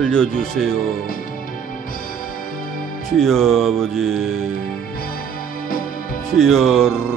살려주세요. 주여 아버지, 주여.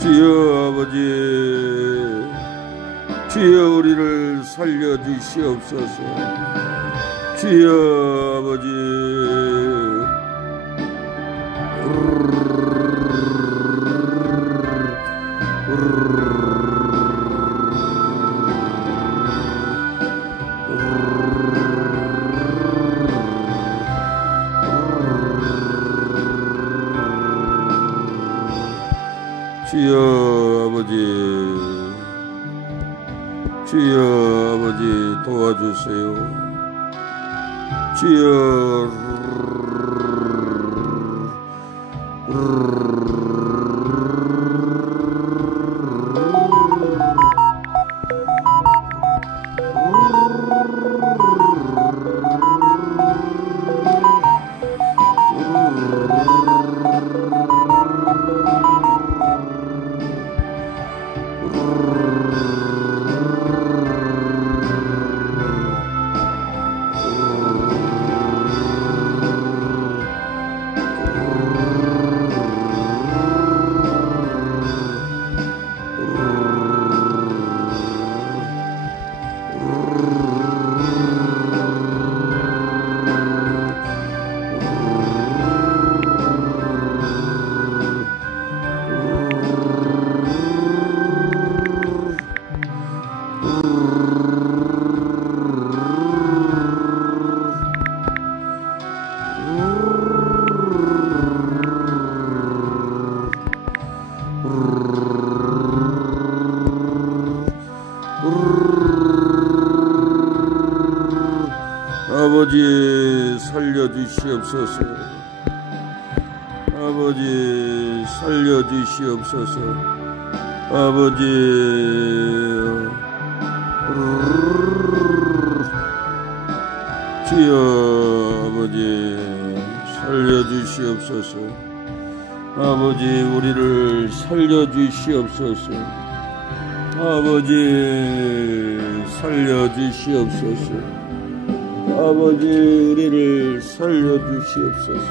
주여 아버지, 주여 우리를 살려주시옵소서. 주여 아버지, 주여 아버지, 주여 아버지 도와주세요. 주여 아버지 살려주시옵소서. 아버지 살려주시옵소서. 아버지 주여 아버지 살려주시옵소서. 아버지 우리를 살려주시옵소서. 아버지 살려주시옵소서. 아버지 우리를 살려주시옵소서.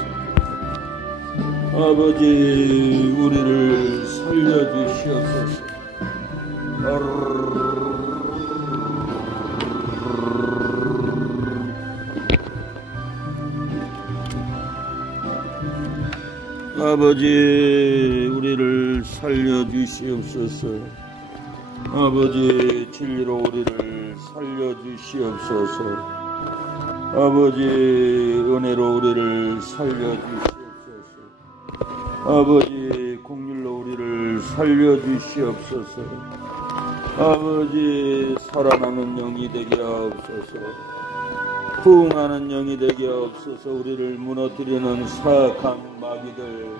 아버지 우리를 살려주시옵소서. 아버지 우리를 살려주시옵소서. 아버지 진리로 우리를 살려주시옵소서. 아버지 은혜로 우리를 살려주시옵소서. 아버지 공률로 우리를 살려주시옵소서. 아버지 살아나는 영이 되게 하옵소서. 부흥하는 영이 되게 하옵소서. 우리를 무너뜨리는 사악한 마귀들,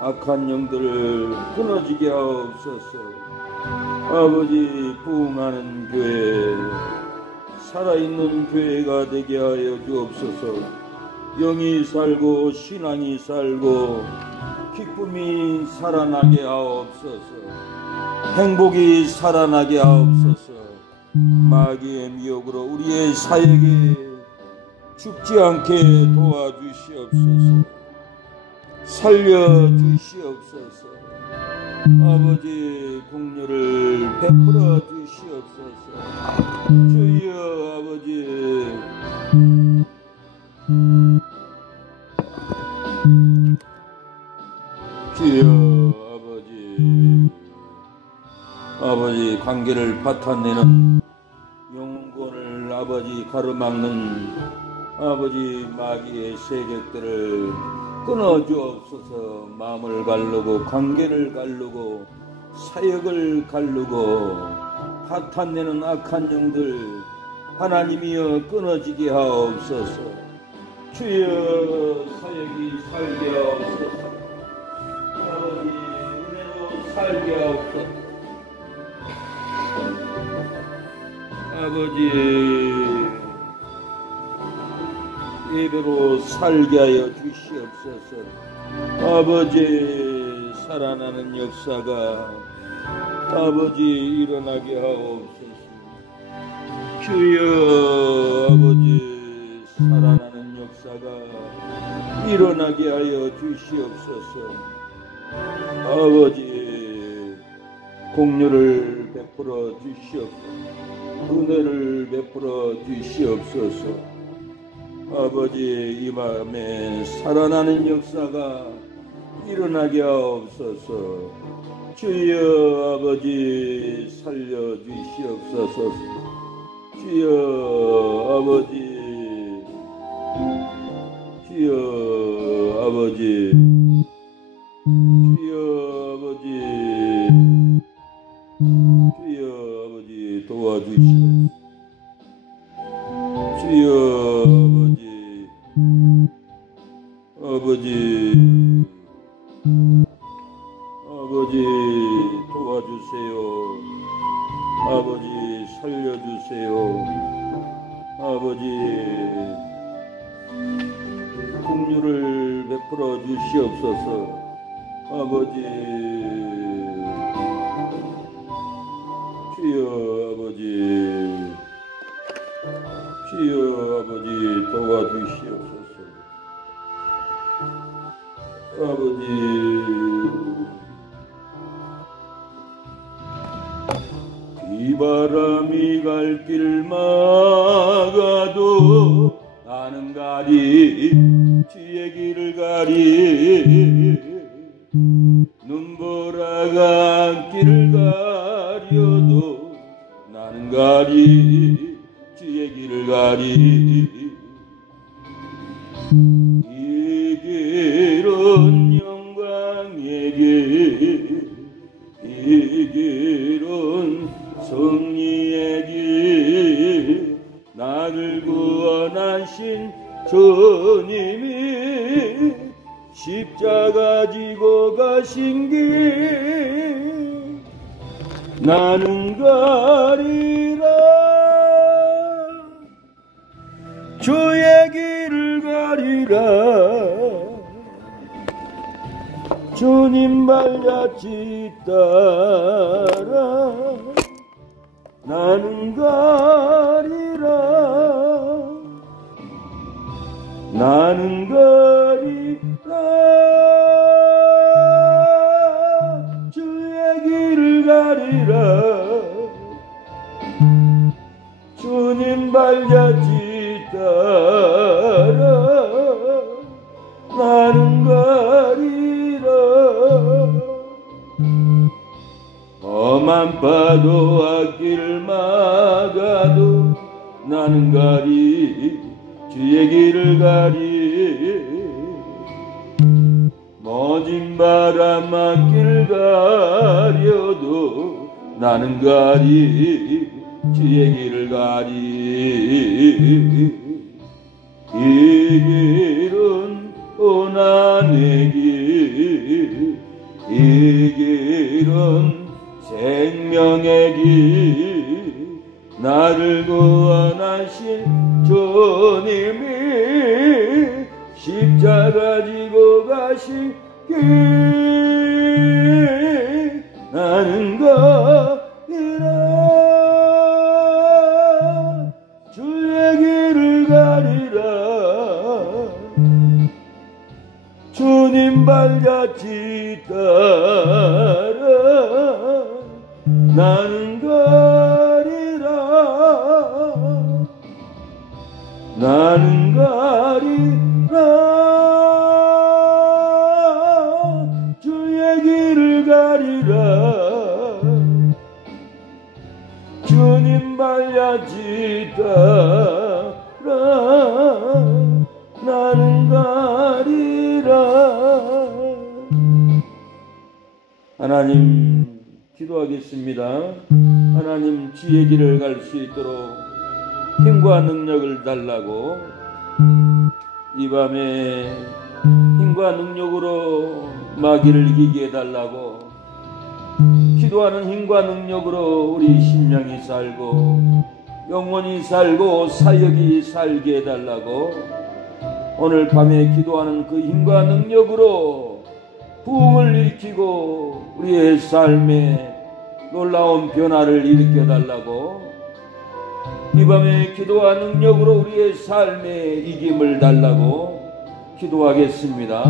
악한 영들을 끊어지게 하옵소서. 아버지 부흥하는 교회, 살아있는 교회가 되게 하여 주옵소서. 영이 살고 신앙이 살고 기쁨이 살아나게 하옵소서. 행복이 살아나게 하옵소서. 마귀의 미혹으로 우리의 사역이 죽지 않게 도와주시옵소서. 살려주시옵소서. 아버지 공로를 베풀어 주시옵소서. 주여 아버지, 주여 아버지 관계를 파탄내는 영혼권을 아버지 가로막는 아버지 마귀의 세력들을 끊어주옵소서. 마음을 가르고 관계를 가르고 사역을 가르고 파탄내는 악한 영들 하나님이여 끊어지게 하옵소서. 주여 사역이 살게 하옵소서. 아버지 은혜로 살게 하옵소서. 아버지 예배로 살게 하여 주시옵소서. 아버지 살아나는 역사가 아버지 일어나게 하옵소서. 주여 아버지 살아나는 역사가 일어나게 하여 주시옵소서. 아버지 공로를 베풀어 주시옵소서. 은혜를 베풀어 주시옵소서. 아버지 이 마음에 살아나는 역사가 일어나게 하옵소서. 주여 아버지 살려주시옵소서. 주여 아버지, 주여 아버지, 주여 아버지, 주여 아버지 도와주시옵소서. 주여 아버지, 아버지 도와주세요. 아버지 살려주세요. 아버지 긍휼을 베풀어 주시옵소서. 아버지 주여 아버지, 주여 아버지 도와주시옵소서. 아버지 비바람이 갈 길 막아도 나는 가리, 주의 길을 가리. 눈보라가 길을 가려도 나는 가리, 주의 길을 가리. 이 길은 영광의 길, 이 길은 승리의 길. 나를 구원하신 주님이 십자가 지고 가신 길 나는 가리라. 주의 길을 가리라. 주님 발자취 따라 나는 가리라. 나는 가리라. 주의 길을 가리라. 주님 발자취 따라 나는 가리라. 험한 파도와 길 막아도 나는 가리 주의 길을 가리 모진 바람아 길 가려도 나는 가리 주의 길을 가리 이 길은 고난의 길 이 길은 생명의 길 나를 구원하신 주님이 십자가 지고 가신 길 나는 가리라 주의 길을 가리라 주님 발자취 따라 나는 가리라 나는 가리라 주의 길을 가리라 주님 발자취 따라 나는 가리라. 하나님 기도하겠습니다. 하나님 주의 길을 갈 수 있도록 힘과 능력을 달라고 이 밤에 힘과 능력으로 마귀를 이기게 해달라고 기도하는 힘과 능력으로 우리 심령이 살고 영혼이 살고 사역이 살게 해달라고 오늘 밤에 기도하는 그 힘과 능력으로 부흥을 일으키고 우리의 삶에 놀라운 변화를 일으켜달라고 이 밤에 기도와 능력으로 우리의 삶에 이김을 달라고 기도하겠습니다.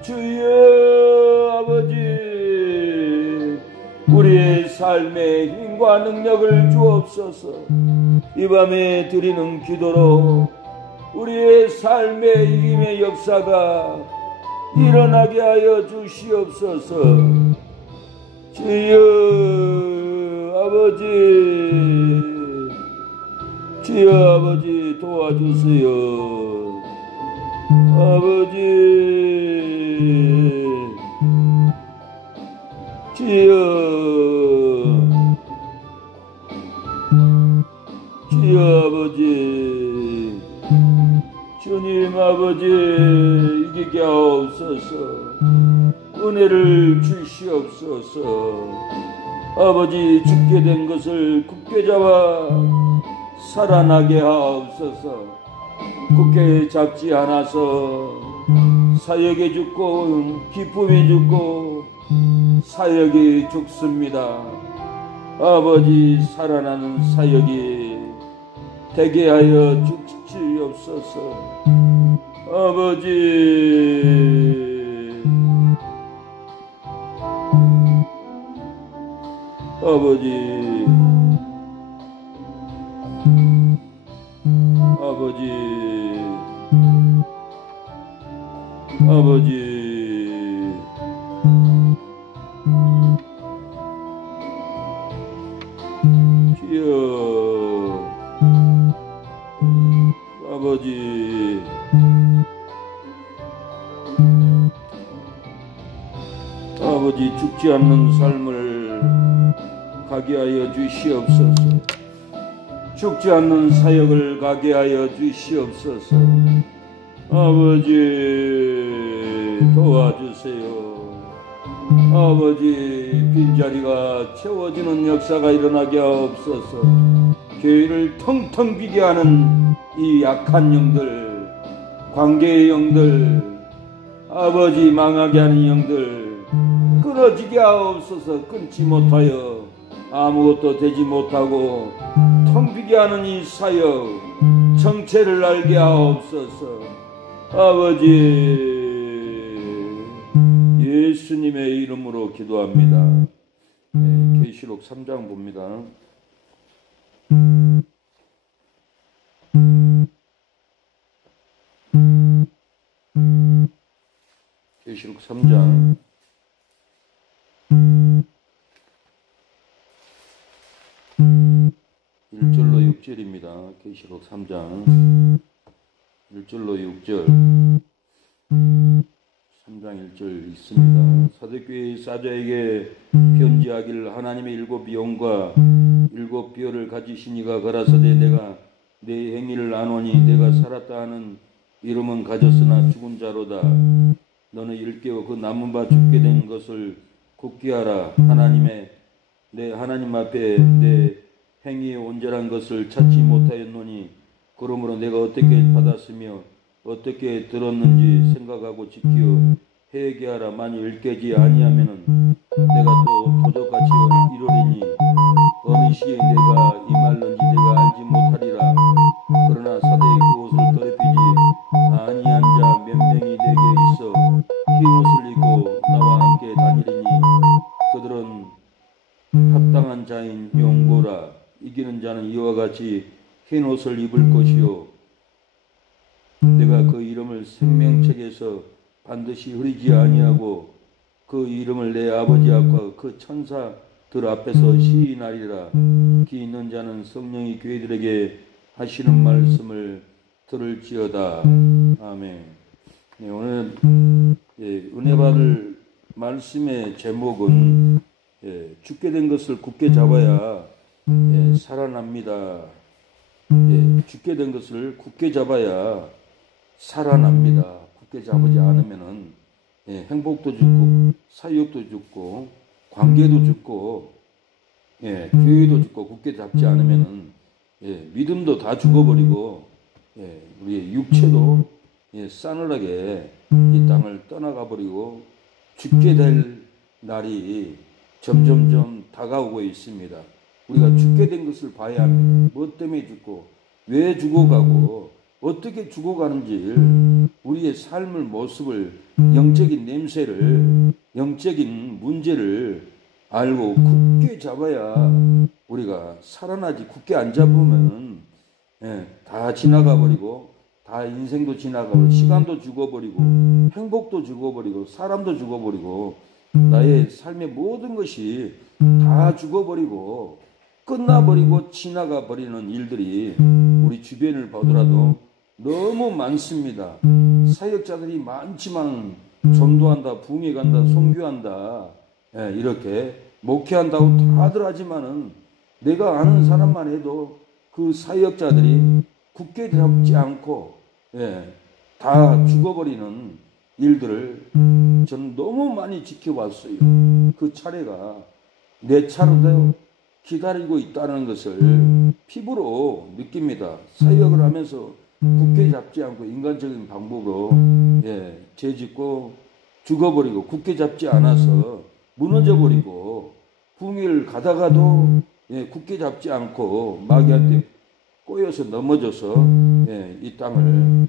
주여 아버지 우리의 삶에 힘과 능력을 주옵소서. 이 밤에 드리는 기도로 우리의 삶의 이김의 역사가 일어나게 하여 주시옵소서. 주여 아버지 주여 아버지 도와주세요. 아버지 주여 주여 아버지 주님 아버지 이기게 하옵소서. 은혜를 주시옵소서. 아버지 죽게 된 것을 굳게 잡아 살아나게 하옵소서. 굳게 잡지 않아서 사역이 죽고 기쁨이 죽고 사역이 죽습니다. 아버지 살아나는 사역이 되게 하여 주시옵소서. 아버지 아버지 아버지 아버지 주여 아버지 아버지 죽지 않는 삶을 가게 하여 주시옵소서. 죽지 않는 사역을 가게 하여 주시옵소서. 아버지 도와주세요. 아버지 빈자리가 채워지는 역사가 일어나게 하옵소서. 교회를 텅텅 비게 하는 이 약한 영들, 관계의 영들, 아버지 망하게 하는 영들 끊어지게 하옵소서. 끊지 못하여 아무것도 되지 못하고 텅 비게 하는 이 사역 정체를 알게 하옵소서. 아버지 예수님의 이름으로 기도합니다. 계시록 3장 봅니다. 계시록 3장 6절입니다. 계시록 3장 1절로 6절. 3장 1절 있습니다. 사도교회 사자에게 편지하기를 하나님의 일곱 영과 일곱 비열을 가지신 이가 가라사대 내가 내 행위를 아노니 내가 살았다 하는 이름은 가졌으나 죽은 자로다. 너는 일깨워 그 남은 바 죽게 된 것을 굳게 하라. 내 하나님 앞에 내 행위의 온전한 것을 찾지 못하였노니 그러므로 내가 어떻게 받았으며 어떻게 들었는지 생각하고 지키어 회개하라. 만일 일깨지 아니하면은 내가 또 도적같이 이르리니 어느 시에 내가 임할는지 내가 알지 못하리라. 그러나 사대의 그 옷을 더럽히지 아니한 자 몇 명이 내게 있어 흰 옷을 입고 나와 함께 다니리니 그들은 합당한 자인 용고라. 이기는 자는 이와 같이 흰 옷을 입을 것이요 내가 그 이름을 생명책에서 반드시 흐리지 아니하고 그 이름을 내 아버지 앞과 그 천사들 앞에서 시인하리라. 귀 있는 자는 성령이 교회들에게 하시는 말씀을 들을지어다. 아멘. 네, 오늘 은혜 받을 말씀의 제목은 죽게 된 것을 굳게 잡아야 살아납니다. 죽게 된 것을 굳게 잡아야 살아납니다. 굳게 잡지 않으면은 행복도 죽고 사역도 죽고 관계도 죽고 교회도 죽고 굳게 잡지 않으면은 믿음도 다 죽어버리고 우리의 육체도 싸늘하게 이 땅을 떠나가 버리고 죽게 될 날이 점점점 다가오고 있습니다. 우리가 죽게 된 것을 봐야 합니다. 뭐 때문에 죽고 왜 죽어가고 어떻게 죽어가는지 우리의 삶의 모습을 영적인 냄새를 영적인 문제를 알고 굳게 잡아야 우리가 살아나지. 굳게 안 잡으면 다 지나가 버리고 다 인생도 지나가고 시간도 죽어버리고 행복도 죽어버리고 사람도 죽어버리고 나의 삶의 모든 것이 다 죽어버리고 끝나버리고 지나가 버리는 일들이 우리 주변을 보더라도 너무 많습니다. 사역자들이 많지만 전도한다, 부흥해간다, 선교한다, 이렇게 목회한다고 다들 하지만은 내가 아는 사람만 해도 그 사역자들이 굳게 잡지 않고 다 죽어버리는 일들을 저는 너무 많이 지켜봤어요. 그 차례가 내 차례도 기다리고 있다는 것을 피부로 느낍니다. 사역을 하면서 굳게 잡지 않고 인간적인 방법으로 죄짓고 죽어버리고 굳게 잡지 않아서 무너져버리고 부흥회를 가다가도 굳게 잡지 않고 마귀한테 꼬여서 넘어져서 이 땅을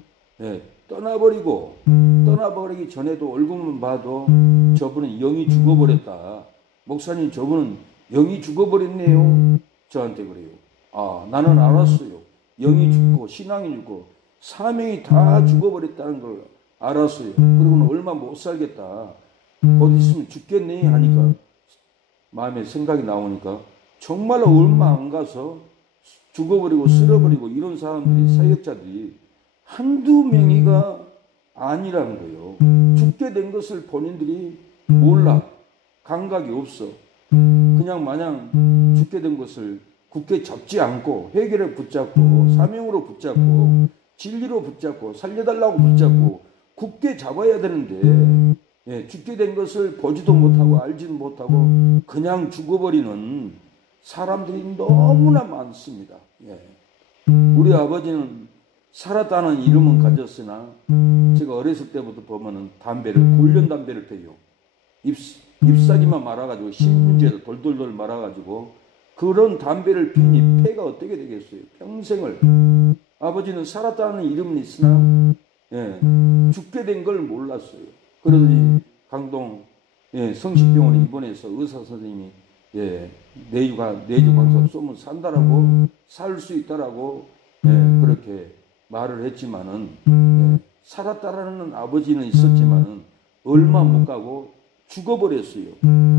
떠나버리기 전에도 얼굴만 봐도 저분은 영이 죽어버렸다. 목사님 저분은 영이 죽어버렸네요. 저한테 그래요. 아, 나는 알았어요. 영이 죽고 신앙이 죽고 사명이 다 죽어버렸다는 걸 알았어요. 그리고는 얼마 못 살겠다. 곧 있으면 죽겠네 하니까 마음에 생각이 나오니까 정말로 얼마 안 가서 죽어버리고 쓸어버리고 이런 사람들이 사역자들이 한두 명이가 아니라는 거예요. 죽게 된 것을 본인들이 몰라. 감각이 없어. 그냥 마냥 죽게 된 것을 굳게 잡지 않고 회개를 붙잡고 사명으로 붙잡고 진리로 붙잡고 살려달라고 붙잡고 굳게 잡아야 되는데 죽게 된 것을 보지도 못하고 알지도 못하고 그냥 죽어버리는 사람들이 너무나 많습니다. 우리 아버지는 살았다는 이름은 가졌으나 제가 어렸을 때부터 보면은 골련 담배를 펴요. 잎사귀만 말아가지고 신문지에다 돌돌돌 말아가지고 그런 담배를 피니 폐가 어떻게 되겠어요? 평생을. 아버지는 살았다는 이름은 있으나 죽게 된 걸 몰랐어요. 그러더니 강동 성식병원에 입원해서 의사 선생님이 내주 강사 쏘면 산다라고 살 수 있다라고 그렇게 말을 했지만은 살았다라는 아버지는 있었지만은 얼마 못 가고 죽어버렸어요.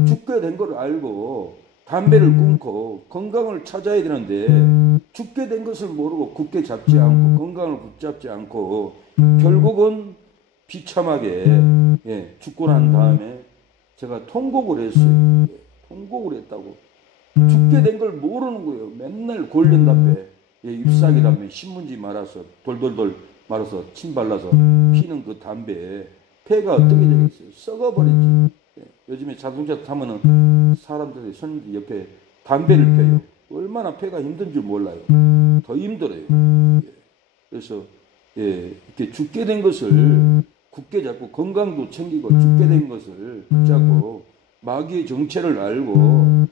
죽게 된 걸 알고 담배를 끊고 건강을 찾아야 되는데 죽게 된 것을 모르고 굳게 잡지 않고 건강을 붙잡지 않고 결국은 비참하게 죽고 난 다음에 제가 통곡을 했어요. 통곡을 했다고. 죽게 된 걸 모르는 거예요. 맨날 골든 담배, 잎사귀 담배, 신문지 말아서 돌돌돌 말아서 침 발라서 피는 그 담배 폐가 어떻게 되겠어요? 썩어버렸지. 요즘에 자동차 타면은 사람들이 손님들 옆에 담배를 펴요. 얼마나 폐가 힘든 줄 몰라요. 더 힘들어요. 그래서 이렇게 죽게 된 것을 굳게 잡고 건강도 챙기고 죽게 된 것을 붙잡고 마귀의 정체를 알고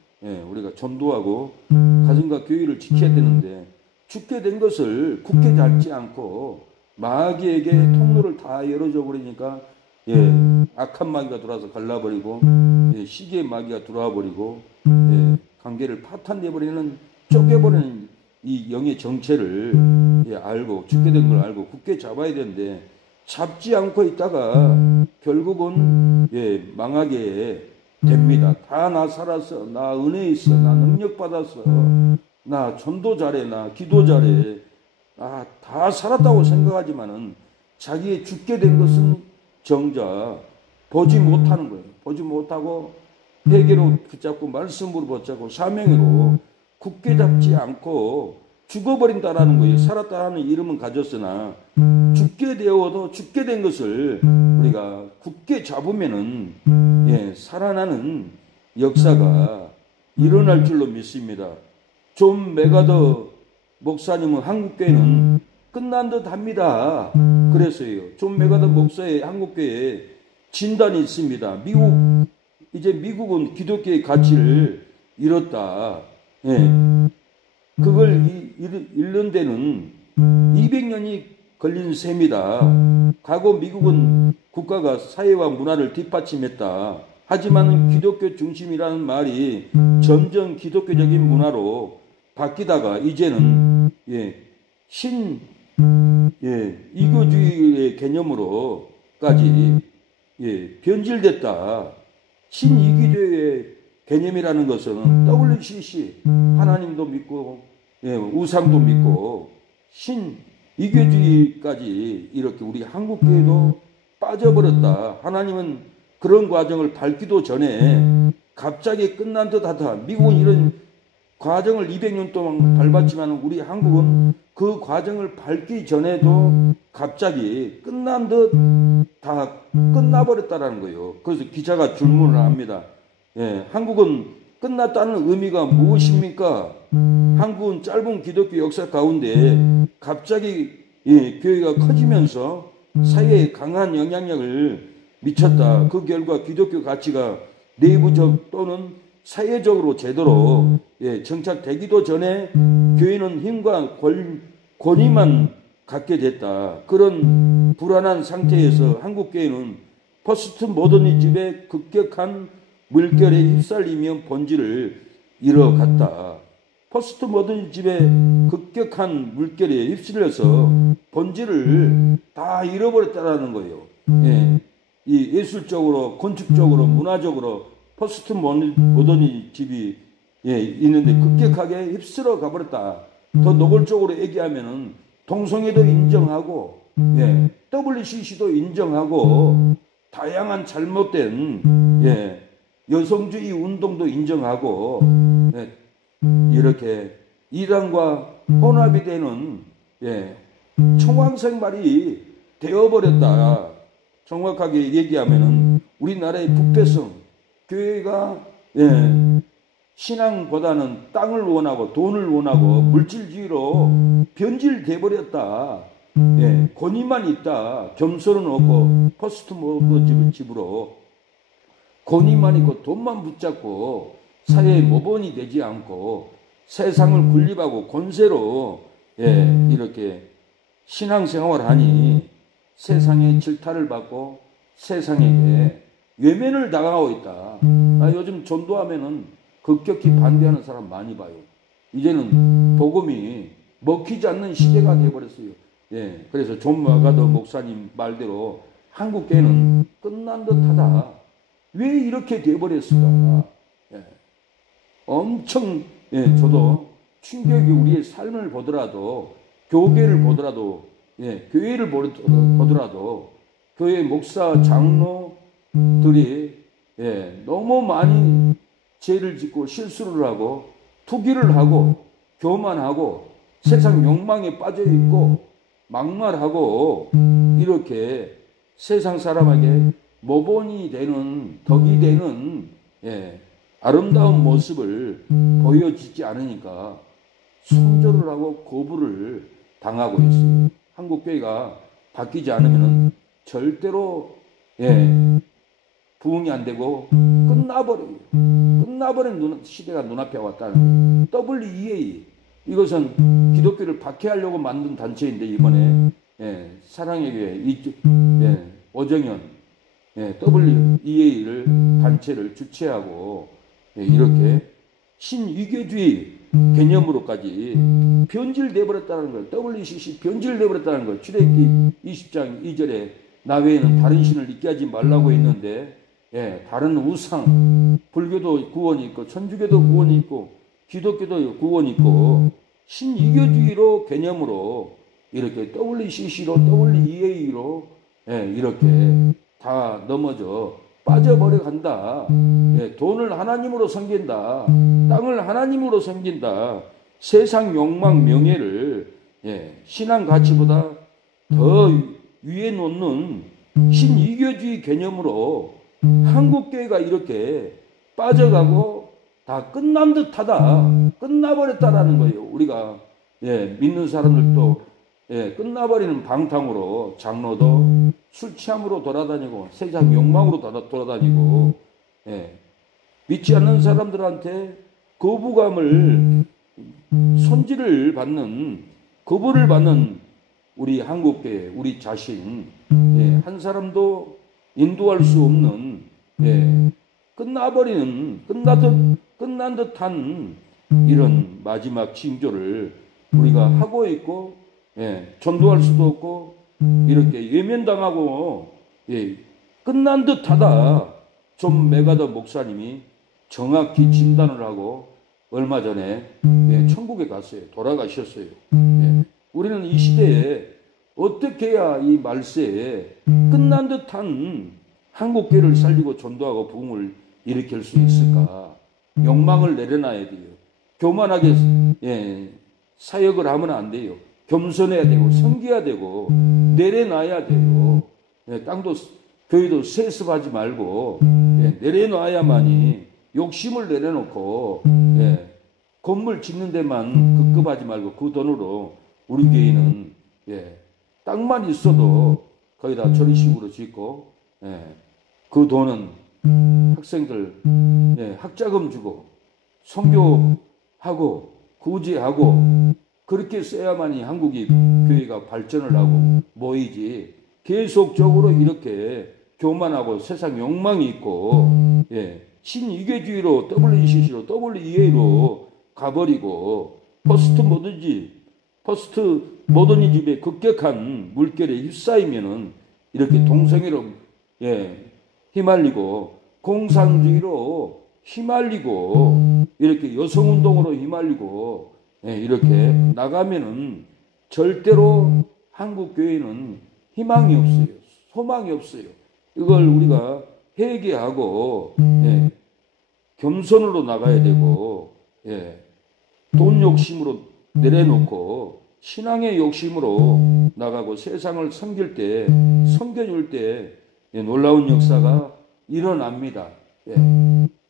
우리가 전도하고 가정과 교회를 지켜야 되는데 죽게 된 것을 굳게 잡지 않고 마귀에게 통로를 다 열어줘 버리니까 악한 마귀가 들어와서 갈라버리고 시기의 마귀가 들어와 버리고 관계를 파탄내버리는 쪼개버리는 이 영의 정체를 알고 죽게 된 걸 알고 굳게 잡아야 되는데 잡지 않고 있다가 결국은 망하게 됩니다. 다 나 살았어, 나 은혜 있어, 나 능력 받았어, 나 전도 잘해, 나 기도 잘해, 다 살았다고 생각하지만은 자기의 죽게 된 것은 정작 보지 못하는 거예요. 보지 못하고 회개로 붙잡고 말씀으로 붙잡고 사명으로 굳게 잡지 않고 죽어버린다라는 거예요. 살았다는 이름은 가졌으나 죽게 되어도 죽게 된 것을 우리가 굳게 잡으면은 살아나는 역사가 일어날 줄로 믿습니다. 존 맥아더 목사님은 한국교회는 끝난 듯 합니다. 그랬어요. 존 맥아더 목사의 한국교회에 진단이 있습니다. 이제 미국은 기독교의 가치를 잃었다. 그걸 잃는 데는 200년이 걸린 셈이다. 과거 미국은 국가가 사회와 문화를 뒷받침했다. 하지만 기독교 중심이라는 말이 점점 기독교적인 문화로 바뀌다가 이제는 이교주의의 개념으로까지 변질됐다. 신이교주의의 개념이라는 것은 WCC 하나님도 믿고 우상도 믿고 신이교주의까지 이렇게 우리 한국교회도 빠져버렸다. 하나님은 그런 과정을 밟기도 전에 갑자기 끝난 듯하다. 미국은 이런 과정을 200년 동안 밟았지만 우리 한국은 그 과정을 밟기 전에도 갑자기 끝난 듯 다 끝나버렸다라는 거예요. 그래서 기자가 질문을 합니다. 한국은 끝났다는 의미가 무엇입니까? 한국은 짧은 기독교 역사 가운데 갑자기 교회가 커지면서 사회에 강한 영향력을 미쳤다. 그 결과 기독교 가치가 내부적 또는 사회적으로 제대로 정착되기도 전에 교회는 힘과 권위만 갖게 됐다. 그런 불안한 상태에서 한국 교회는 포스트 모더니즘의 급격한 물결에 휩쓸리며 본질을 잃어갔다. 포스트 모더니즘의 급격한 물결에 휩쓸려서 본질을 다 잃어버렸다라는 거예요. 이 예술적으로, 건축적으로, 문화적으로 포스트 모더니즘이 있는데 급격하게 휩쓸어 가버렸다. 더 노골적으로 얘기하면은 동성애도 인정하고, WCC도 인정하고, 다양한 잘못된 여성주의 운동도 인정하고, 이렇게 이란과 혼합이 되는 청왕생말이 되어버렸다. 정확하게 얘기하면은 우리나라의 부패성, 교회가 신앙보다는 땅을 원하고 돈을 원하고 물질주의로 변질돼 버렸다. 권위만 있다. 겸손은 없고 포스트 모더니즘으로 권위만 있고 돈만 붙잡고 사회의 모범이 되지 않고 세상을 군립하고 권세로 이렇게 신앙생활을 하니 세상의 질타를 받고 세상에게 외면을 당하고 있다. 요즘 전도하면은 급격히 반대하는 사람 많이 봐요. 이제는 복음이 먹히지 않는 시대가 되어버렸어요. 그래서 존 맥아더 목사님 말대로 한국교회는 끝난 듯하다. 왜 이렇게 되어버렸을까? 엄청 저도 충격이 우리의 삶을 보더라도 교계를 보더라도 교회를 보더라도 교회 목사 장로들이 너무 많이 죄를 짓고 실수를 하고 투기를 하고 교만하고 세상 욕망에 빠져 있고 막말하고 이렇게 세상 사람에게 모본이 되는 덕이 되는 아름다운 모습을 보여주지 않으니까 손절을 하고 거부를 당하고 있어요. 한국 교회가 바뀌지 않으면 절대로 부흥이 안 되고 끝나버려요. 끝나버린 시대가 눈앞에 왔다는 거예요. WEA 이것은 기독교를 박해하려고 만든 단체인데 이번에 사랑의 교회 오정현 WEA를 단체를 주최하고 이렇게 신위교주의 개념으로까지 변질돼 버렸다는 걸 WCC 변질돼 버렸다는 걸 출애굽기 20장 2절에 나 외에는 다른 신을 믿게 하지 말라고 했는데 다른 우상 불교도 구원이 있고 천주교도 구원이 있고 기독교도 구원이 있고 신위교주의로 개념으로 이렇게 WCC로 WEA로 이렇게 다 넘어져 빠져버려 간다. 돈을 하나님으로 섬긴다. 땅을 하나님으로 섬긴다. 세상 욕망 명예를 신앙 가치보다 더 위에 놓는 신위교주의 개념으로 한국교회가 이렇게 빠져가고 다 끝난 듯하다. 끝나버렸다라는 거예요. 우리가 믿는 사람들도 끝나버리는 방탕으로 장로도 술 취함으로 돌아다니고 세상 욕망으로 돌아다니고 믿지 않는 사람들한테 거부감을 손질을 받는 거부를 받는 우리 한국교회 우리 자신 한 사람도 인도할 수 없는 끝나버리는 끝난 듯한 이런 마지막 징조를 우리가 하고 있고 전도할 수도 없고 이렇게 외면당하고 끝난 듯하다. 존 메가더 목사님이 정확히 진단을 하고 얼마 전에 천국에 갔어요. 돌아가셨어요. 우리는 이 시대에 어떻게 해야 이 말세에 끝난 듯한 한국교회를 살리고 전도하고 부흥을 일으킬 수 있을까? 욕망을 내려놔야 돼요. 교만하게 사역을 하면 안 돼요. 겸손해야 되고 섬겨야 되고 내려놔야 돼요. 땅도 교회도 세습하지 말고 내려놔야만이 욕심을 내려놓고 건물 짓는 데만 급급하지 말고 그 돈으로 우리 교회는 땅만 있어도 거기다 저리식으로 짓고 그 돈은 학생들 학자금 주고 선교하고 구제하고 그렇게 써야만이 한국이 교회가 발전을 하고 모이지 계속적으로 이렇게 교만하고 세상 욕망이 있고 신위교주의로 WCC로 WEA로 가버리고 포스트 모더니즘의 급격한 물결에 휩싸이면은 이렇게 동성애로 휘말리고 공산주의로 휘말리고 이렇게 여성운동으로 휘말리고 이렇게 나가면은 절대로 한국 교회는 희망이 없어요. 소망이 없어요. 이걸 우리가 회개하고 겸손으로 나가야 되고 돈 욕심으로 내려놓고 신앙의 욕심으로 나가고 세상을 섬겨줄 때 놀라운 역사가 일어납니다.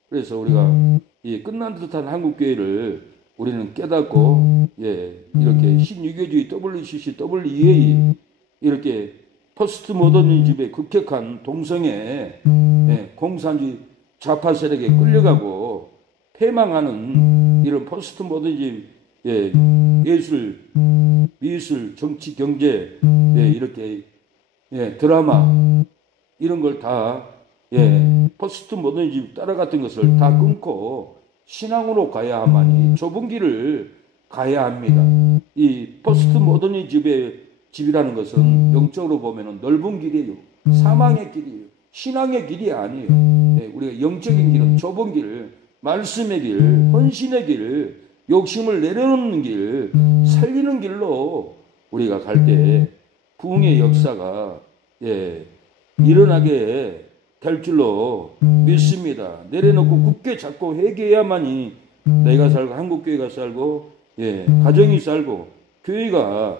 그래서 우리가 이 끝난 듯한 한국교회를 우리는 깨닫고 이렇게 신유교주의 WCC, WEA 이렇게 포스트 모더니즘의 급격한 동성애 공산주의 좌파 세력에 끌려가고 패망하는 이런 포스트 모더니즘 예술, 미술, 정치, 경제 이렇게 드라마 이런 걸 다 포스트 모더니즘 따라갔던 것을 다 끊고 신앙으로 가야 하마니 좁은 길을 가야 합니다. 이 포스트 모더니즘의 집이라는 것은 영적으로 보면 넓은 길이에요. 사망의 길이에요. 신앙의 길이 아니에요. 우리가 영적인 길은 좁은 길을 말씀의 길, 헌신의 길, 욕심을 내려놓는 길, 살리는 길로 우리가 갈 때 부흥의 역사가 일어나게 될 줄로 믿습니다. 내려놓고 굳게 잡고 회개해야만이 내가 살고 한국교회가 살고 가정이 살고 교회가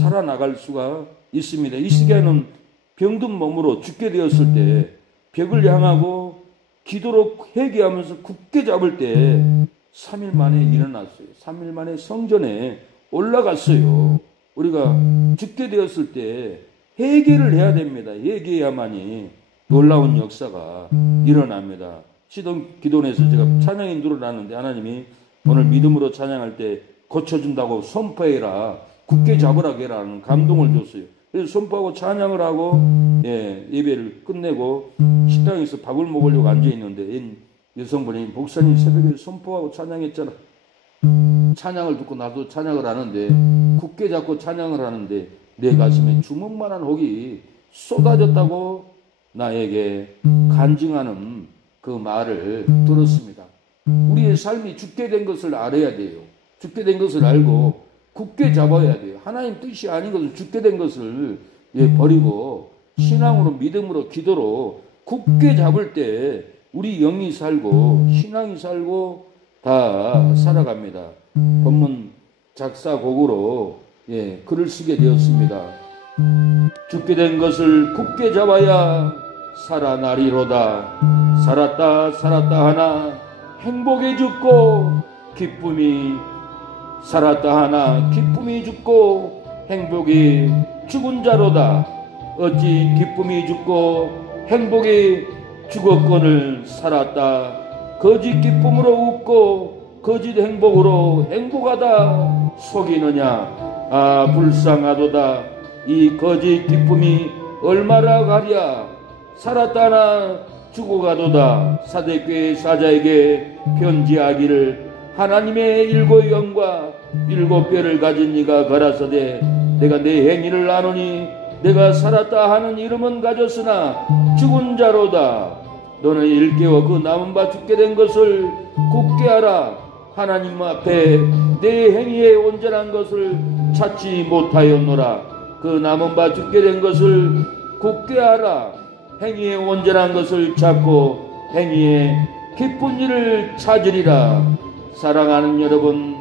살아나갈 수가 있습니다. 이 시기에는 병든 몸으로 죽게 되었을 때 벽을 향하고 기도로 회개하면서 굳게 잡을 때 3일 만에 일어났어요. 3일 만에 성전에 올라갔어요. 우리가 죽게 되었을 때 회개를 해야 됩니다. 회개해야만이 놀라운 역사가 일어납니다. 시동 기도원에서 제가 찬양 인도를 하는데 하나님이 오늘 믿음으로 찬양할 때 고쳐준다고 선포해라, 굳게 잡으라 해라는 감동을 줬어요. 그래서 선포하고 찬양을 하고 예배를 끝내고 식당에서 밥을 먹으려고 앉아있는데 여성분이 목사님 새벽에 선포하고 찬양했잖아. 찬양을 듣고 나도 찬양을 하는데 굳게 잡고 찬양을 하는데 내 가슴에 주먹만한 혹이 쏟아졌다고 나에게 간증하는 그 말을 들었습니다. 우리의 삶이 죽게 된 것을 알아야 돼요. 죽게 된 것을 알고 굳게 잡아야 돼요. 하나님 뜻이 아닌 것을 죽게 된 것을 버리고 신앙으로 믿음으로 기도로 굳게 잡을 때 우리 영이 살고 신앙이 살고 다 살아갑니다. 본문 작사곡으로 글을 쓰게 되었습니다. 죽게 된 것을 굳게 잡아야 살아나리로다. 살았다 살았다 하나 행복에 죽고 기쁨이 살았다 하나 기쁨이 죽고 행복이 죽은 자로다. 어찌 기쁨이 죽고 행복이 죽었건을 살았다. 거짓 기쁨으로 웃고 거짓 행복으로 행복하다 속이느냐. 아 불쌍하도다. 이 거짓 기쁨이 얼마나 가랴. 살았다 하나 죽어가도다. 사대교회 사자에게 편지하기를 하나님의 일곱 영과 일곱 뼈를 가진 이가 가라사대 내가 내 행위를 아노니 내가 살았다 하는 이름은 가졌으나 죽은 자로다. 너는 일깨워 그 남은 바 죽게 된 것을 굳게 하라. 하나님 앞에 내 행위에 온전한 것을 찾지 못하였노라. 그 남은 바 죽게 된 것을 굳게 하라. 행위에 온전한 것을 찾고 행위에 기쁜 일을 찾으리라. 사랑하는 여러분,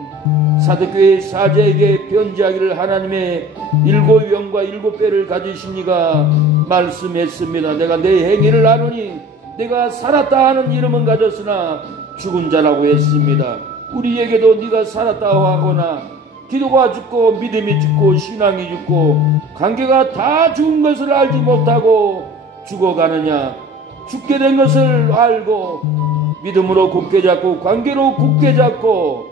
사도교회 사자에게 편지하기를 하나님의 일곱 영과 일곱 뼈를 가지신 이가 말씀했습니다. 내가 내 행위를 아노니 내가 살았다 하는 이름은 가졌으나 죽은 자라고 했습니다. 우리에게도 네가 살았다 하거나 기도가 죽고 믿음이 죽고 신앙이 죽고 관계가 다 죽은 것을 알지 못하고 죽어가느냐. 죽게 된 것을 알고 믿음으로 굳게 잡고 관계로 굳게 잡고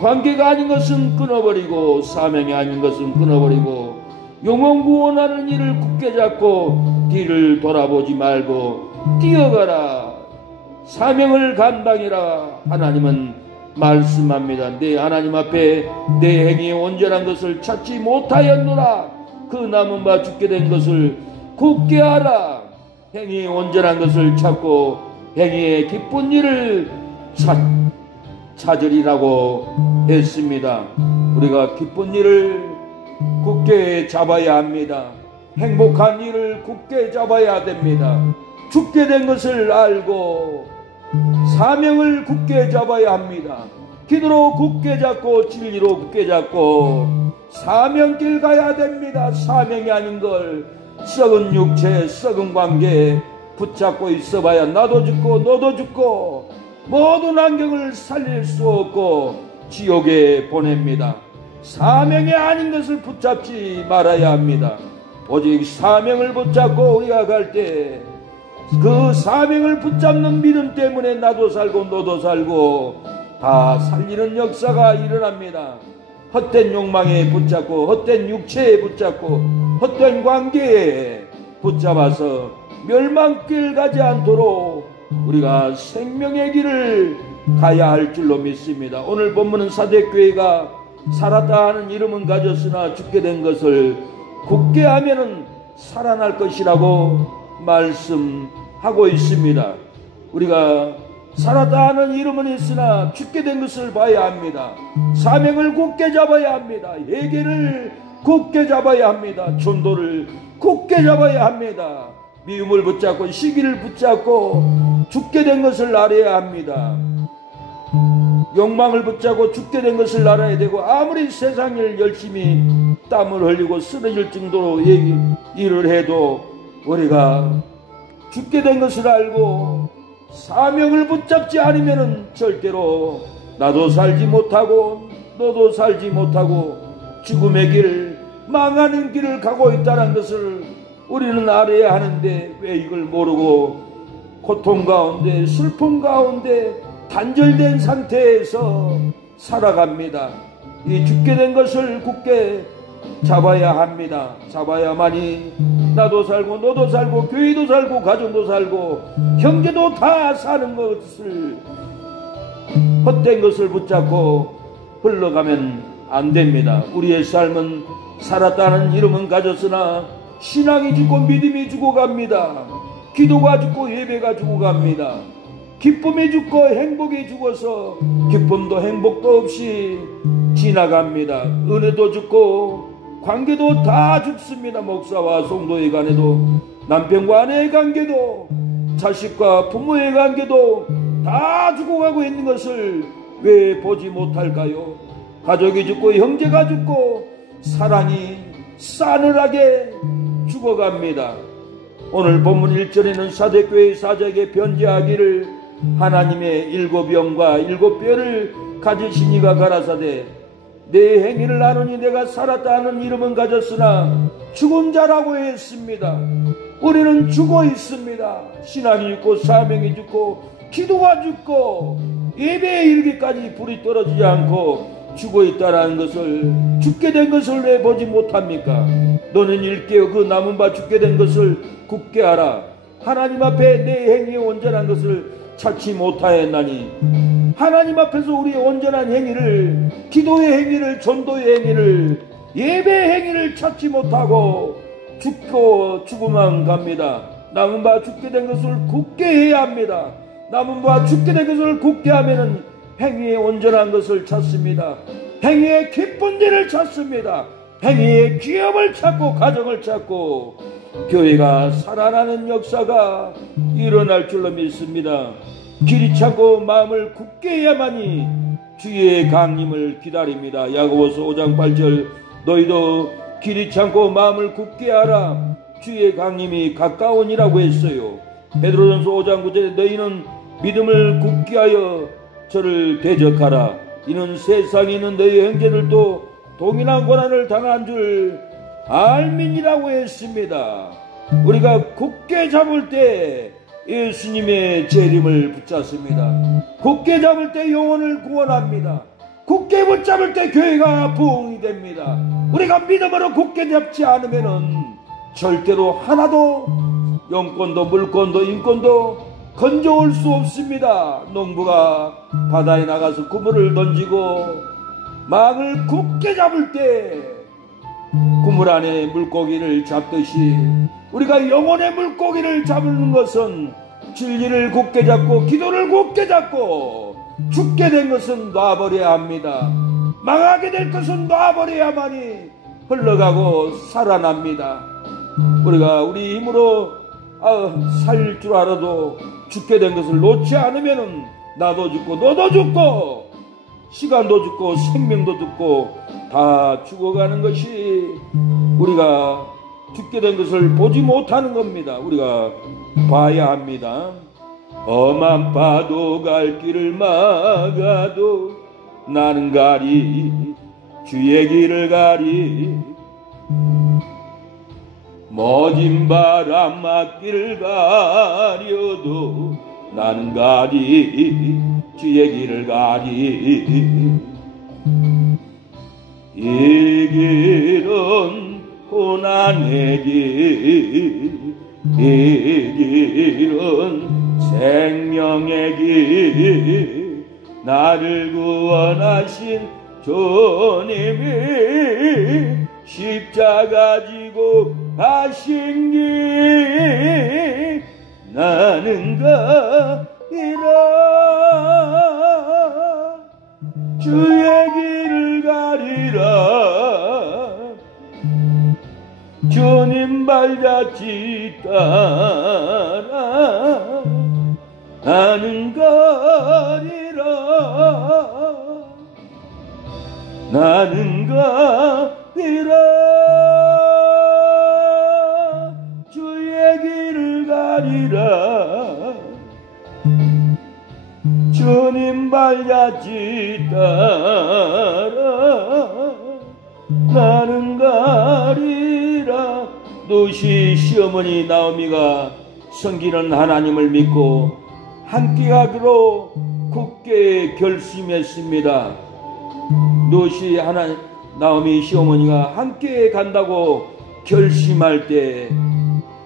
관계가 아닌 것은 끊어버리고 사명이 아닌 것은 끊어버리고 영원 구원하는 일을 굳게 잡고 뒤를 돌아보지 말고 뛰어가라. 사명을 감당해라. 하나님은 말씀합니다. 내 하나님 앞에 내 행위에 온전한 것을 찾지 못하였노라. 그 남은 바 죽게 된 것을 굳게 하라. 행위에 온전한 것을 찾고 행위에 기쁜 일을 찾으리라고 했습니다. 우리가 기쁜 일을 굳게 잡아야 합니다. 행복한 일을 굳게 잡아야 됩니다. 죽게 된 것을 알고 사명을 굳게 잡아야 합니다. 기도로 굳게 잡고 진리로 굳게 잡고 사명길 가야 됩니다. 사명이 아닌 걸 썩은 육체 썩은 관계 붙잡고 있어봐야 나도 죽고 너도 죽고 모든 환경을 살릴 수 없고 지옥에 보냅니다. 사명이 아닌 것을 붙잡지 말아야 합니다. 오직 사명을 붙잡고 우리가 갈 때 그 사명을 붙잡는 믿음 때문에 나도 살고 너도 살고 다 살리는 역사가 일어납니다. 헛된 욕망에 붙잡고 헛된 육체에 붙잡고 헛된 관계에 붙잡아서 멸망길 가지 않도록 우리가 생명의 길을 가야 할 줄로 믿습니다. 오늘 본문은 사대교회가 살았다 하는 이름은 가졌으나 죽게 된 것을 굳게 하면은 살아날 것이라고 말씀하고 있습니다. 우리가 살았다 하는 이름은 있으나 죽게 된 것을 봐야 합니다. 사명을 굳게 잡아야 합니다. 회개를 굳게 잡아야 합니다. 전도를 굳게 잡아야 합니다. 미움을 붙잡고 시기를 붙잡고 죽게 된 것을 알아야 합니다. 욕망을 붙잡고 죽게 된 것을 알아야 되고, 아무리 세상을 열심히 땀을 흘리고 쓰러질 정도로 일을 해도 우리가 죽게 된 것을 알고 사명을 붙잡지 않으면 절대로 나도 살지 못하고 너도 살지 못하고 죽음의 길, 망하는 길을 가고 있다는 것을 우리는 알아야 하는데, 왜 이걸 모르고 고통 가운데 슬픔 가운데 단절된 상태에서 살아갑니다. 이 죽게 된 것을 굳게 잡아야 합니다. 잡아야만이 나도 살고 너도 살고 교회도 살고 가정도 살고 형제도 다 사는 것을, 헛된 것을 붙잡고 흘러가면 안 됩니다. 우리의 삶은 살았다는 이름은 가졌으나 신앙이 죽고 믿음이 죽어갑니다. 기도가 죽고 예배가 죽어갑니다. 기쁨이 죽고 행복이 죽어서 기쁨도 행복도 없이 지나갑니다. 은혜도 죽고 관계도 다 죽습니다. 목사와 성도의 간에도, 남편과 아내의 관계도, 자식과 부모의 관계도 다 죽어가고 있는 것을 왜 보지 못할까요? 가족이 죽고 형제가 죽고 사랑이 싸늘하게 죽어갑니다. 오늘 본문 1절에는 사대교회의 사자에게 변제하기를, 하나님의 7영과 7뼈를 가지신 이가 가라사대 내 행위를 아노니 내가 살았다 하는 이름은 가졌으나 죽은 자라고 했습니다. 우리는 죽어 있습니다. 신앙이 죽고 사명이 죽고 기도가 죽고 예배에 이르기까지 불이 떨어지지 않고 죽어 있다라는 것을, 죽게 된 것을 왜 보지 못합니까? 너는 일깨어 그 남은 바 죽게 된 것을 굳게 하라. 하나님 앞에 내 행위의 온전한 것을 찾지 못하였나니, 하나님 앞에서 우리의 온전한 행위를, 기도의 행위를, 전도의 행위를, 예배의 행위를 찾지 못하고 죽고 죽으만 갑니다. 남은 바 죽게 된 것을 굳게 해야 합니다. 남은 바 죽게 된 것을 굳게 하면은 행위의 온전한 것을 찾습니다. 행위의 기쁜 일을 찾습니다. 행위의 기업을 찾고 가정을 찾고 교회가 살아나는 역사가 일어날 줄로 믿습니다. 길이 찾고 마음을 굳게 해야만이 주의 강림을 기다립니다. 야고보서 5장 8절 너희도 길이 찾고 마음을 굳게 하라. 주의 강림이 가까우니라고 했어요. 베드로전서 5장 9절에 너희는 믿음을 굳게 하여 저를 대적하라. 이는 세상에 있는 너희 형제들도 동일한 고난을 당한 줄 알민이라고 했습니다. 우리가 굳게 잡을 때 예수님의 재림을 붙잡습니다. 굳게 잡을 때 영혼을 구원합니다. 굳게 붙잡을 때 교회가 부흥이 됩니다. 우리가 믿음으로 굳게 잡지 않으면 절대로 하나도 영권도 물권도 인권도 건져올 수 없습니다. 농부가 바다에 나가서 그물을 던지고 망을 굳게 잡을 때 그물 안에 물고기를 잡듯이 우리가 영혼의 물고기를 잡는 것은 진리를 굳게 잡고 기도를 굳게 잡고 죽게 된 것은 놔버려야 합니다. 망하게 될 것은 놔버려야만이 흘러가고 살아납니다. 우리가 우리 힘으로 살 줄 알아도 죽게 된 것을 놓지 않으면 나도 죽고 너도 죽고 시간도 죽고 생명도 죽고 다 죽어가는 것이 우리가 죽게 된 것을 보지 못하는 겁니다. 우리가 봐야 합니다. 험한 파도 갈 길을 막아도 나는 가리 주의 길을 가리 모진 바람 맞기를 가려도 나는 가리 주의 길을 가리 이 길은 고난의 길 이 길은 생명의 길 나를 구원하신 주님이 십자가 지고 가신 길 나는 주의 길을 가리라. 주님 발자취 따라 나는 가리라. 나는 가리라. 주의 길을 가리라. 주님 발자취 따라 나는 가리라. 노시 시어머니 나오미가 섬기는 하나님을 믿고 함께 가기로 굳게 결심했습니다. 노시 나오미 시어머니가 함께 간다고 결심할 때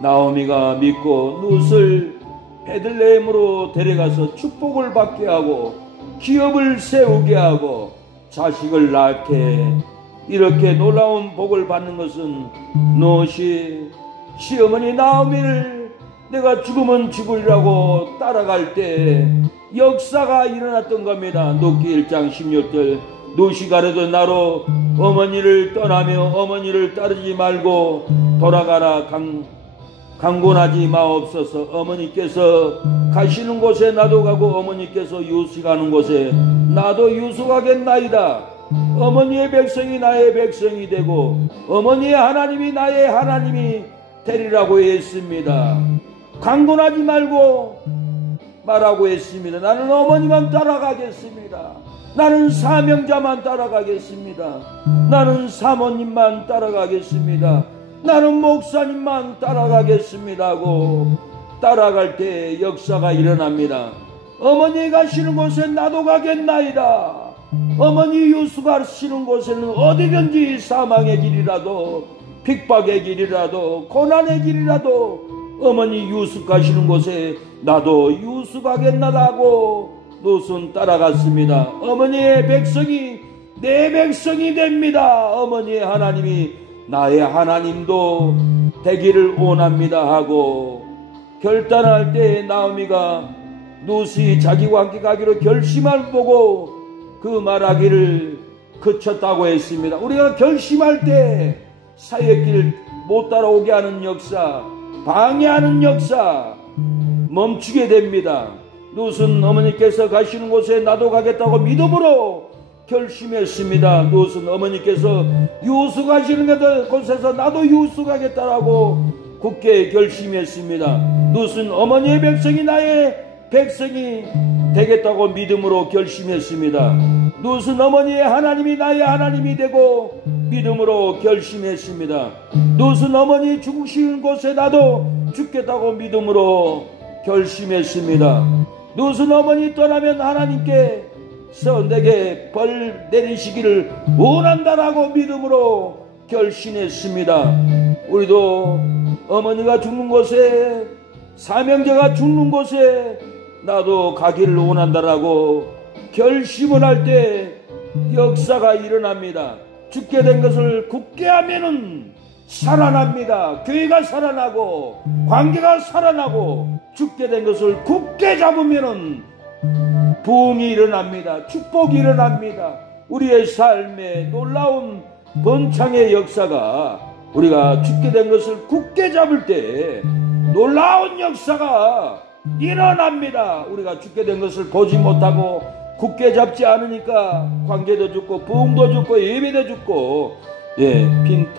나오미가 믿고 룻을 베들레헴으로 데려가서 축복을 받게 하고 기업을 세우게 하고 자식을 낳게, 이렇게 놀라운 복을 받는 것은 롯이 시어머니 나오미를 내가 죽으면 죽으리라고 따라갈 때 역사가 일어났던 겁니다. 욥기 1장 16절 롯이 가려도 나로 어머니를 떠나며 어머니를 따르지 말고 돌아가라. 강권하지 마옵소서. 어머니께서 가시는 곳에 나도 가고 어머니께서 유숙하는 곳에 나도 유숙하겠나이다. 어머니의 백성이 나의 백성이 되고 어머니의 하나님이 나의 하나님이 되리라고 했습니다. 강권하지 말고 말하고 했습니다. 나는 어머니만 따라가겠습니다. 나는 사명자만 따라가겠습니다. 나는 사모님만 따라가겠습니다. 나는 목사님만 따라가겠습니다 하고 따라갈 때 역사가 일어납니다. 어머니 가시는 곳에 나도 가겠나이다. 어머니 유숙하시는 곳에는 어디든지 사망의 길이라도 핍박의 길이라도 고난의 길이라도 어머니 유숙하시는 곳에 나도 유숙하겠나다고 롯은 따라갔습니다. 어머니의 백성이 내 백성이 됩니다. 어머니의 하나님이 나의 하나님도 되기를 원합니다 하고 결단할 때 나오미가 롯이 자기와 함께 가기로 결심을 보고 그 말하기를 그쳤다고 했습니다. 우리가 결심할 때 사이의 길 못 따라오게 하는 역사, 방해하는 역사 멈추게 됩니다. 롯은 어머니께서 가시는 곳에 나도 가겠다고 믿음으로 결심했습니다. 롯은 어머니께서 유숙하시는 곳에서 나도 유숙하겠다라고 굳게 결심했습니다. 롯은 어머니의 백성이 나의 백성이 되겠다고 믿음으로 결심했습니다. 롯은 어머니의 하나님이 나의 하나님이 되고 믿음으로 결심했습니다. 롯은 어머니 죽으시는 곳에 나도 죽겠다고 믿음으로 결심했습니다. 롯은 어머니 떠나면 하나님께서 내게 벌 내리시기를 원한다라고 믿음으로 결심했습니다. 우리도 어머니가 죽는 곳에, 사명자가 죽는 곳에 나도 가기를 원한다라고 결심을 할 때 역사가 일어납니다. 죽게 된 것을 굳게 하면은 살아납니다. 교회가 살아나고 관계가 살아나고 죽게 된 것을 굳게 잡으면은 부흥이 일어납니다. 축복이 일어납니다. 우리의 삶에 놀라운 번창의 역사가, 우리가 죽게 된 것을 굳게 잡을 때 놀라운 역사가 일어납니다. 우리가 죽게 된 것을 보지 못하고 굳게 잡지 않으니까 관계도 죽고 부흥도 죽고 예배도 죽고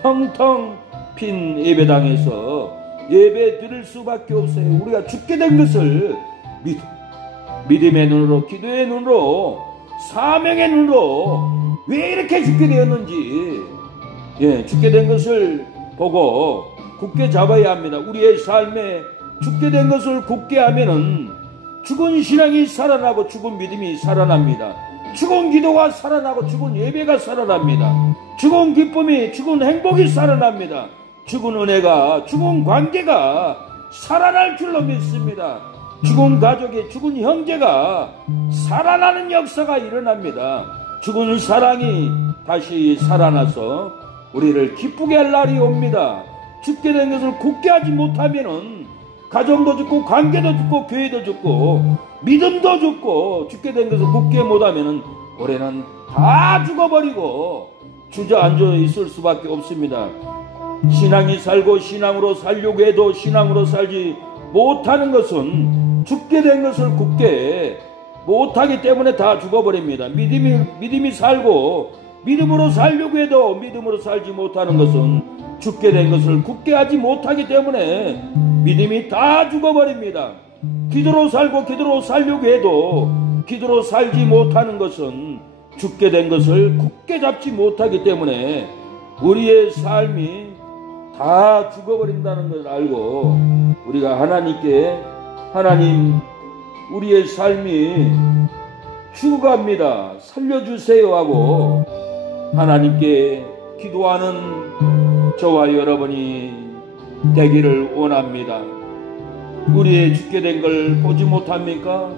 텅텅 빈 예배당에서 예배 드릴 수밖에 없어요. 우리가 죽게 된 것을 믿음의 눈으로, 기도의 눈으로, 사명의 눈으로 왜 이렇게 죽게 되었는지 죽게 된 것을 보고 굳게 잡아야 합니다. 우리의 삶에 죽게 된 것을 굳게 하면은 죽은 신앙이 살아나고 죽은 믿음이 살아납니다. 죽은 기도가 살아나고 죽은 예배가 살아납니다. 죽은 기쁨이, 죽은 행복이 살아납니다. 죽은 은혜가, 죽은 관계가 살아날 줄로 믿습니다. 죽은 가족이, 죽은 형제가 살아나는 역사가 일어납니다. 죽은 사랑이 다시 살아나서 우리를 기쁘게 할 날이 옵니다. 죽게 된 것을 굳게 하지 못하면은 가정도 죽고 관계도 죽고 교회도 죽고 믿음도 죽고 죽게 된 것을 굳게 못하면 올해는 다 죽어버리고 주저앉아 있을 수밖에 없습니다. 신앙이 살고 신앙으로 살려고 해도 신앙으로 살지 못하는 것은 죽게 된 것을 굳게 못하기 때문에 다 죽어버립니다. 믿음이 살고 믿음으로 살려고 해도 믿음으로 살지 못하는 것은 죽게 된 것을 굳게 하지 못하기 때문에 믿음이 다 죽어버립니다. 기도로 살고 기도로 살려고 해도 기도로 살지 못하는 것은 죽게 된 것을 굳게 잡지 못하기 때문에 우리의 삶이 다 죽어버린다는 것을 알고 우리가 하나님께 하나님 우리의 삶이 죽어갑니다. 살려주세요 하고 하나님께 기도하는 저와 여러분이 되기를 원합니다. 우리의 죽게 된 걸 보지 못합니까?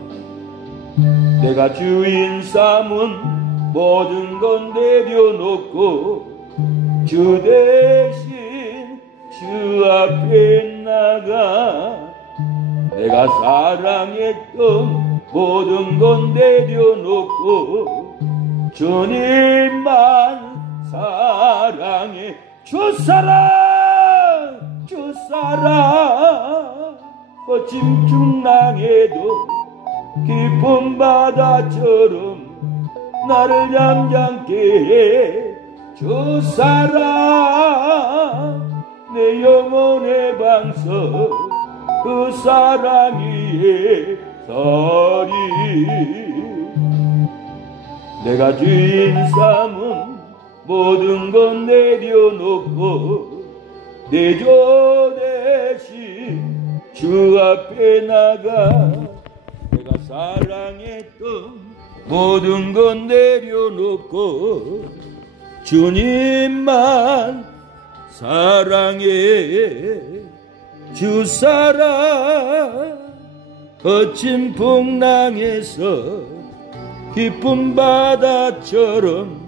내가 주인 삼은 모든 건 내려놓고 주 대신 주 앞에 나가 내가 사랑했던 모든 건 내려놓고 주님만 사랑해. 주 사랑 주 사랑 거친 중랑에도 깊은 바다처럼 나를 잠잠케 해. 주 사랑 내 영혼의 방석 그 사랑 위에 서리. 내가 주인 삼은 모든 건 내려놓고 내 조 대신 주 앞에 나가 내가 사랑했던 모든 건 내려놓고 주님만 사랑해. 주 사랑 거친 풍랑에서 깊은 바다처럼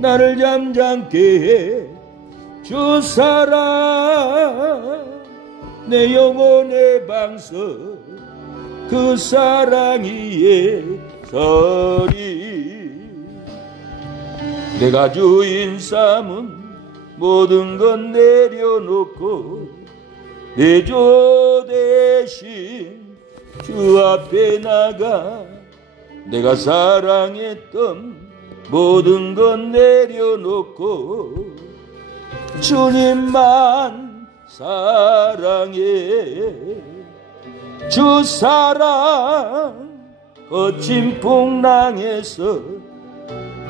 나를 잠잠케 해. 주 사랑 내 영혼의 방석 그 사랑 위에 서리. 내가 주인 삼은 모든 건 내려놓고 내 조 대신 주 앞에 나가 내가 사랑했던 모든 건 내려놓고 주님만 사랑해. 주 사랑 거친 풍랑에서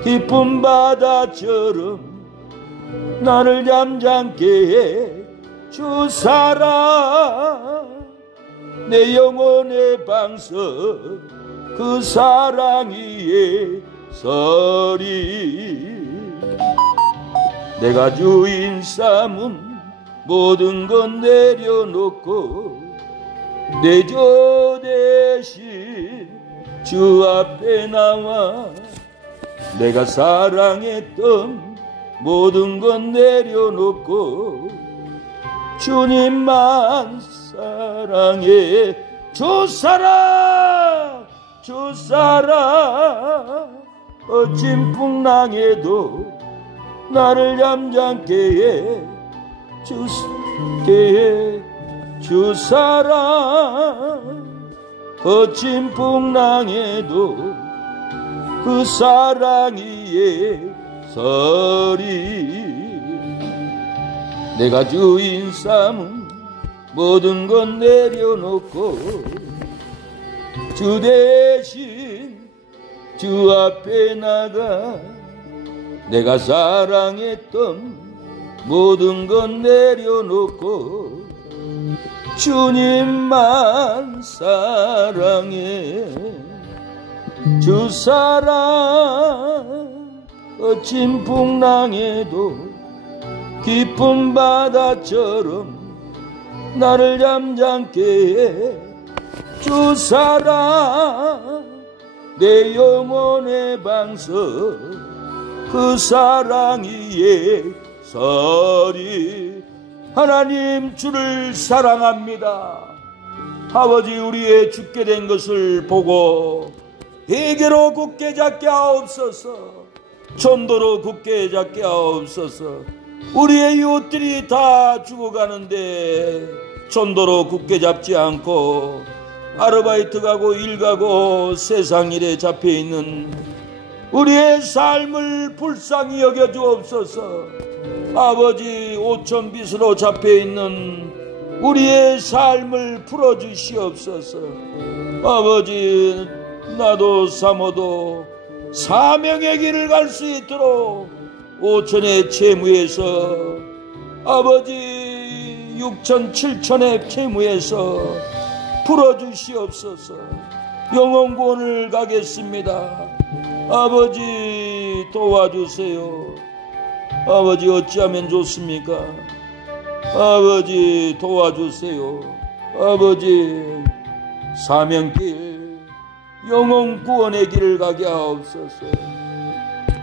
깊은 바다처럼 나를 잠잠케 해. 주 사랑 내 영혼의 방석 그 사랑 위에 서리. 내가 주인 삼은 모든 건 내려놓고 내 조 대신 주 앞에 나와 내가 사랑했던 모든 건 내려놓고 주님만 사랑해. 주 사랑 주 사랑 거친 풍랑에도 나를 잠잠케 해. 주 사랑 거친 풍랑에도 그 사랑 위에 서리. 내가 주인 삼은 모든 건 내려놓고 주 대신 주 앞에 나가 내가 사랑했던 모든 건 내려놓고 주님만 사랑해. 주 사랑 거친 풍랑에도 깊은 바다처럼 나를 잠잠케 해. 주 사랑 내 영혼의 방석 그 사랑 위에 서리. 하나님 주를 사랑합니다. 아버지, 우리의 죽게 된 것을 보고 회개로 굳게 잡게 하옵소서. 전도로 굳게 잡게 하옵소서. 우리의 이웃들이 다 죽어가는데 전도로 굳게 잡지 않고 아르바이트 가고 일 가고 세상 일에 잡혀있는 우리의 삶을 불쌍히 여겨 주옵소서. 아버지, 오천빛으로 잡혀있는 우리의 삶을 풀어주시옵소서. 아버지, 나도 사모도 사명의 길을 갈 수 있도록 오천의 채무에서, 아버지, 육천 칠천의 채무에서 풀어주시옵소서. 영혼구원을 가겠습니다. 아버지, 도와주세요. 아버지, 어찌하면 좋습니까? 아버지, 도와주세요. 아버지, 사명길, 영혼구원의 길을 가게 하옵소서.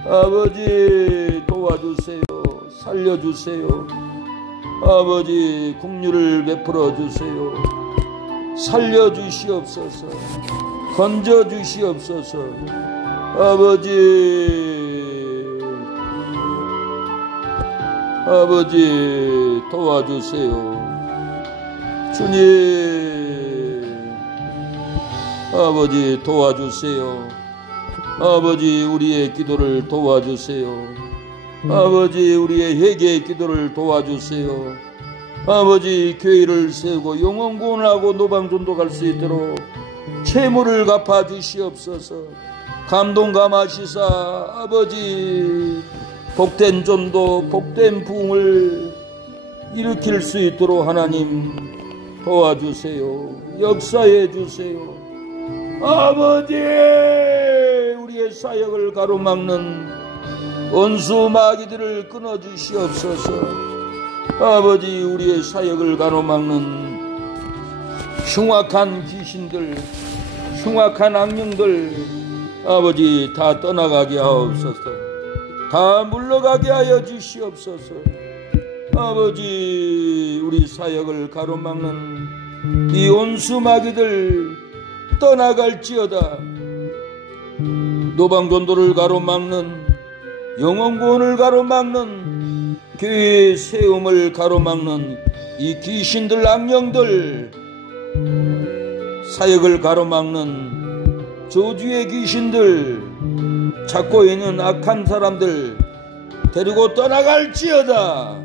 아버지, 도와주세요. 살려주세요. 아버지, 긍휼을 베풀어 주세요. 살려주시옵소서. 건져주시옵소서. 아버지, 도와주세요. 주님, 아버지, 도와주세요. 아버지, 우리의 기도를 도와주세요. 아버지, 우리의 회개의 기도를 도와주세요. 아버지, 교회를 세우고 영혼구원을 하고 노방전도 갈 수 있도록 채무를 갚아주시옵소서. 감동 감하시사 아버지, 복된 전도, 복된 부흥을 일으킬 수 있도록 하나님 도와주세요. 역사해 주세요. 아버지, 우리의 사역을 가로막는 원수 마귀들을 끊어주시옵소서. 아버지, 우리의 사역을 가로막는 흉악한 귀신들, 흉악한 악령들, 아버지, 다 떠나가게 하옵소서. 다 물러가게 하여 주시옵소서. 아버지, 우리 사역을 가로막는 이 원수 마귀들 떠나갈지어다. 노방전도를 가로막는, 영혼구원을 가로막는, 교회의 세움을 가로막는 이 귀신들, 악령들, 사역을 가로막는 저주의 귀신들, 찾고 있는 악한 사람들 데리고 떠나갈지어다.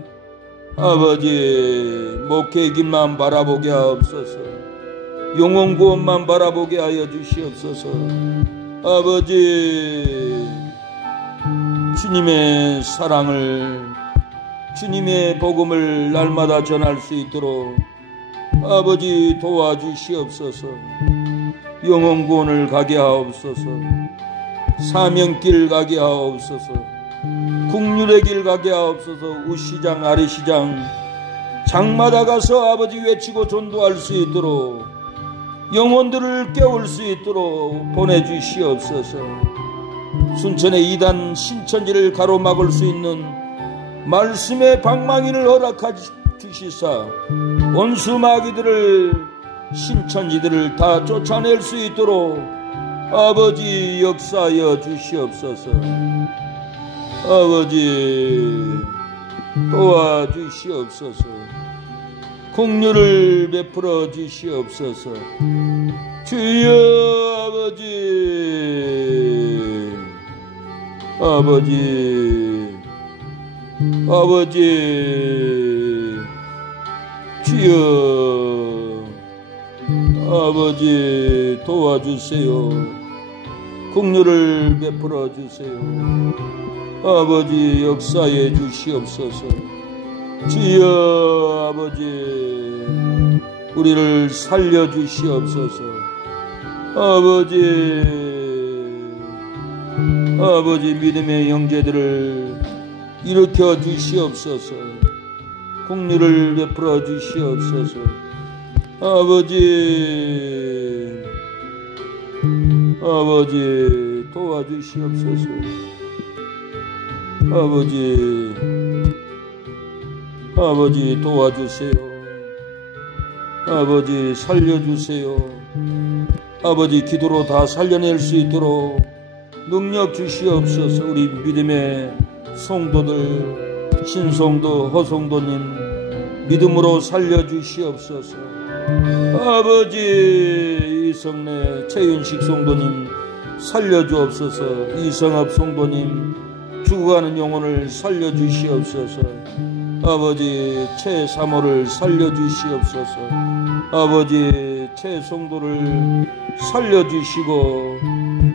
아버지, 목회의 길만 바라보게 하옵소서. 영혼구원만 바라보게 하여 주시옵소서. 아버지, 주님의 사랑을, 주님의 복음을 날마다 전할 수 있도록 아버지 도와주시옵소서. 영혼구원을 가게 하옵소서. 사명길 가게 하옵소서. 국률의 길 가게 하옵소서. 우시장 아래시장 장마다 가서 아버지 외치고 전도할 수 있도록, 영혼들을 깨울 수 있도록 보내주시옵소서. 순천의 이단 신천지를 가로막을 수 있는 말씀의 방망이를 허락하 주시사 원수 마귀들을, 신천지들을 다 쫓아낼 수 있도록 아버지 역사하여 주시옵소서. 아버지 도와주시옵소서. 긍휼을 베풀어 주시옵소서. 주여 아버지, 아버지, 아버지, 주여 아버지 도와주세요. 긍휼을 베풀어 주세요. 아버지 역사해 주시옵소서. 주여 아버지, 우리를 살려 주시옵소서. 아버지, 믿음의 형제들을 일으켜 주시옵소서. 긍휼을 베풀어 주시옵소서. 아버지 도와주시옵소서. 아버지 도와주세요. 아버지 살려주세요. 아버지 기도로 다 살려낼 수 있도록 능력 주시옵소서. 우리 믿음의 성도들, 신성도, 허성도님 믿음으로 살려주시옵소서. 아버지 이성래, 최윤식 성도님 살려주옵소서. 이성업 성도님 죽어가는 영혼을 살려주시옵소서. 아버지 최사모를 살려주시옵소서. 아버지 최성도를 살려주시고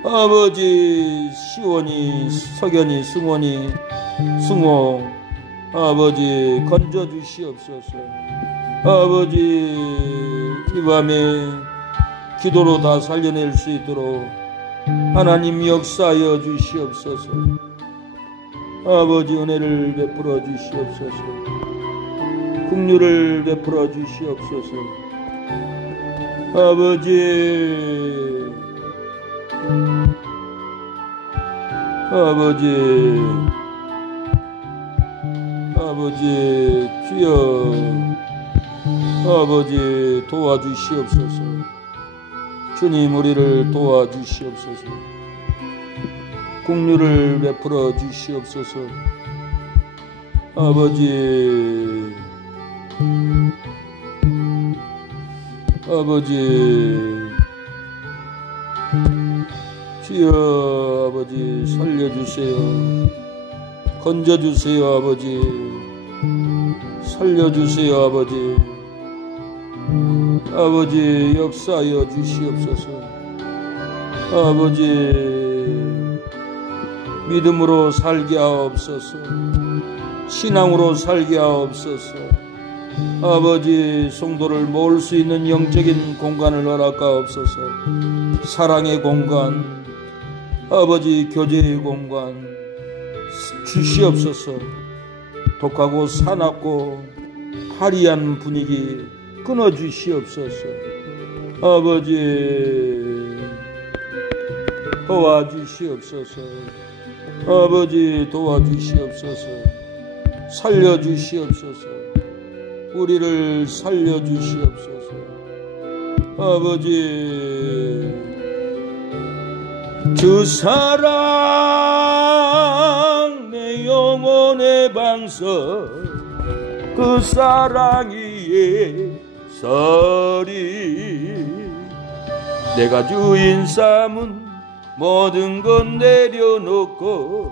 아버지 시원이, 석연이, 승원이, 승호 아버지 건져주시옵소서. 아버지 이 밤에 기도로 다 살려낼 수 있도록 하나님 역사하여 주시옵소서. 아버지 은혜를 베풀어 주시옵소서. 긍휼을 베풀어 주시옵소서. 아버지 주여 아버지 도와주시옵소서. 주님 우리를 도와주시옵소서. 긍휼을 베풀어 주시옵소서. 아버지 주여 아버지 살려주세요. 건져주세요. 아버지 살려주세요. 아버지 역사하여 주시옵소서. 아버지 믿음으로 살게 하옵소서. 신앙으로 살게 하옵소서. 아버지 성도를 모을 수 있는 영적인 공간을 허락하옵소서. 사랑의 공간, 아버지 교제의 공간 주시옵소서. 독하고 사납고 화려한 분위기 끊어주시옵소서. 아버지 도와주시옵소서. 아버지 도와주시옵소서. 살려주시옵소서. 우리를 살려주시옵소서. 아버지 주 사랑 내 영혼의 방석 그 사랑이 예설이 내가 주인 삼은 모든 건 내려놓고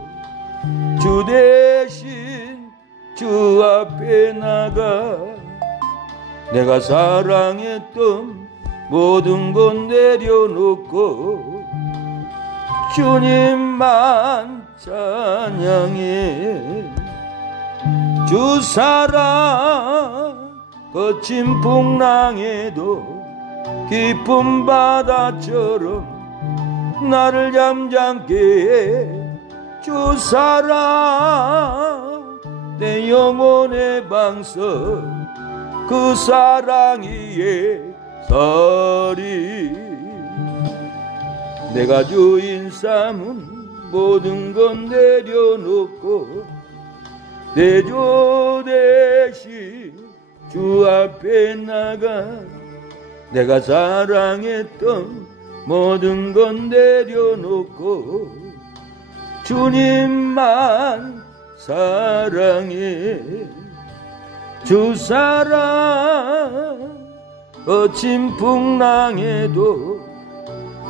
주 대신 주 앞에 나가 내가 사랑했던 모든 건 내려놓고 주님만 찬양해. 주 사랑 거친 풍랑에도 깊은 바다처럼 나를 잠잠케 해. 주 사랑 내 영혼의 방석 그 사랑이 예설이 내가 주인 삼은 모든 건 내려놓고 내 주 대신 주 앞에 나가 내가 사랑했던 모든 건 내려놓고 주님만 사랑해. 주 사랑 거친 풍랑에도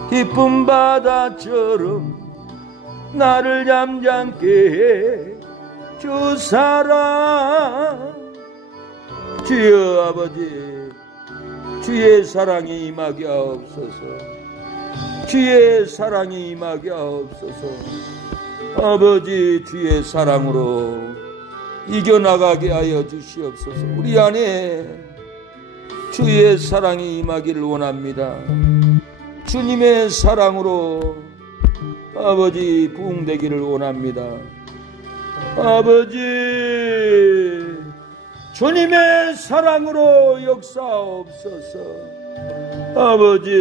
깊은 바다처럼 나를 잠잠케 해. 주 사랑 주여 아버지 주의 사랑이 임하게 하옵소서. 주의 사랑이 임하게 하옵소서. 아버지 주의 사랑으로 이겨나가게 하여 주시옵소서. 우리 안에 주의 사랑이 임하기를 원합니다. 주님의 사랑으로 아버지 부흥되기를 원합니다. 아버지 주님의 사랑으로 역사옵소서. 아버지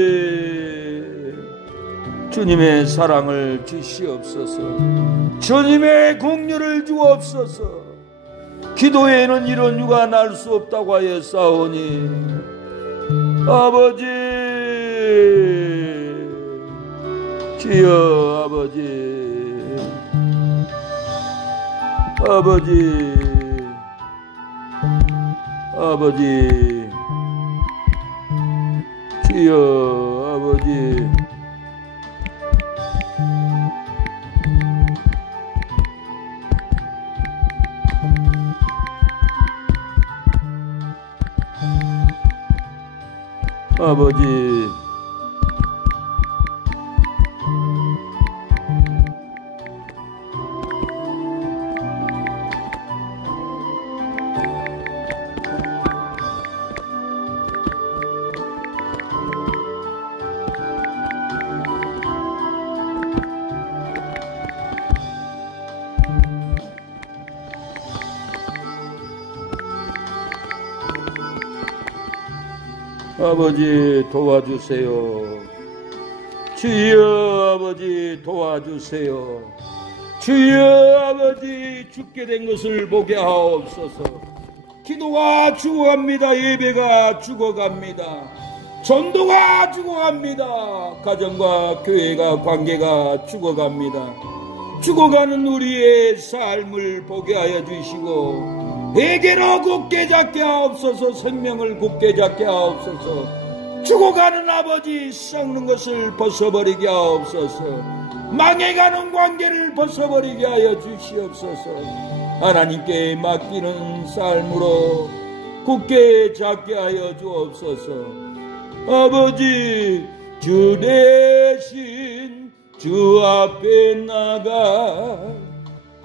주님의 사랑을 주시옵소서. 주님의 긍휼을 주옵소서. 기도에는 이런 유가 날 수 없다고 하여 싸우니 아버지, 주여 아버지, 아버지, 아버지, 주여 아버지, 아버지, 아버지 도와주세요. 주여 아버지 도와주세요. 주여 아버지 죽게 된 것을 보게 하옵소서. 기도가 죽어갑니다. 예배가 죽어갑니다. 전도가 죽어갑니다. 가정과 교회가 관계가 죽어갑니다. 죽어가는 우리의 삶을 보게 하여 주시고 에게로 굳게 잡게 하옵소서. 생명을 굳게 잡게 하옵소서. 죽어가는 아버지 썩는 것을 벗어버리게 하옵소서. 망해가는 관계를 벗어버리게 하여 주시옵소서. 하나님께 맡기는 삶으로 굳게 잡게 하여 주옵소서. 아버지 주 대신 주 앞에 나가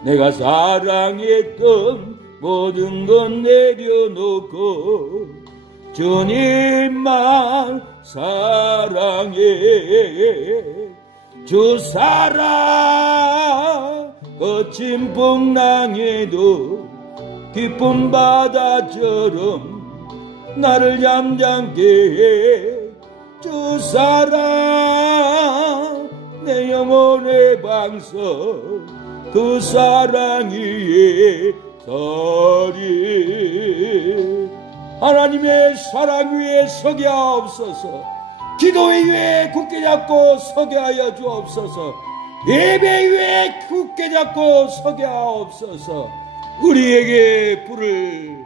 내가 사랑했던 모든 건 내려놓고 주님만 사랑해. 주 사랑 거친 풍랑에도 깊은 바다처럼 나를 잠잠게 해. 주 사랑 내 영혼의 방석 그 사랑 위에 서리. 하나님의 사랑 위에 서게 하옵소서. 기도의 위에 굳게 잡고 서게 하여 주옵소서. 예배 위에 굳게 잡고 서게 하옵소서. 우리에게 불을,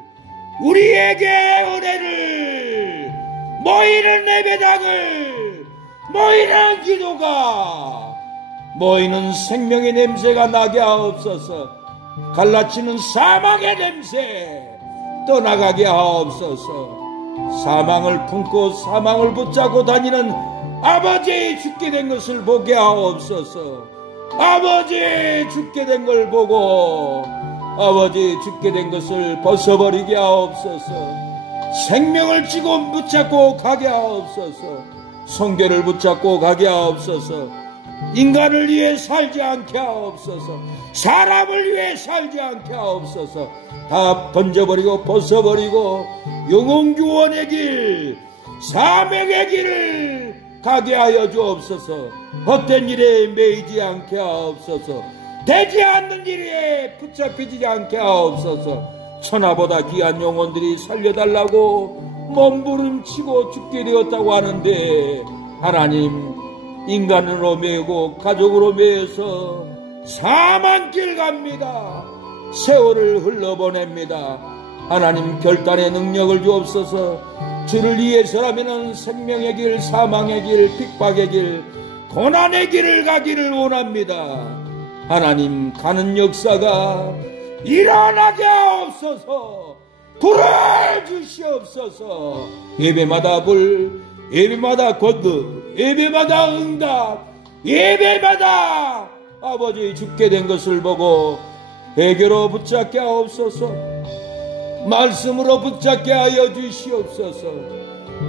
우리에게 은혜를, 모이는 예배당을, 모이는 기도가, 모이는 생명의 냄새가 나게 하옵소서. 갈라치는 사망의 냄새 떠나가게 하옵소서. 사망을 품고 사망을 붙잡고 다니는 아버지 죽게 된 것을 보게 하옵소서. 아버지 죽게 된 걸 보고 아버지 죽게 된 것을 벗어버리게 하옵소서. 생명을 쥐고 붙잡고 가게 하옵소서. 성결을 붙잡고 가게 하옵소서. 인간을 위해 살지 않게 하옵소서. 사람을 위해 살지 않게 하옵소서. 다 번져버리고 벗어버리고 영혼구원의 길, 사명의 길을 가게 하여 주옵소서. 헛된 일에 매이지 않게 하옵소서. 되지 않는 일에 붙잡히지 않게 하옵소서. 천하보다 귀한 영혼들이 살려달라고 몸부림치고 죽게 되었다고 하는데 하나님, 인간으로 매고 가족으로 매여서 사망길 갑니다. 세월을 흘러보냅니다. 하나님 결단의 능력을 주옵소서. 주를 위해서라면 생명의 길, 사망의 길, 핍박의 길, 고난의 길을 가기를 원합니다. 하나님 가는 역사가 일어나게 하옵소서. 불을 주시옵소서. 예배마다 불, 예배마다 권능, 예배마다 응답, 예배마다 아버지 죽게 된 것을 보고 회개로 붙잡게 하옵소서. 말씀으로 붙잡게 하여 주시옵소서.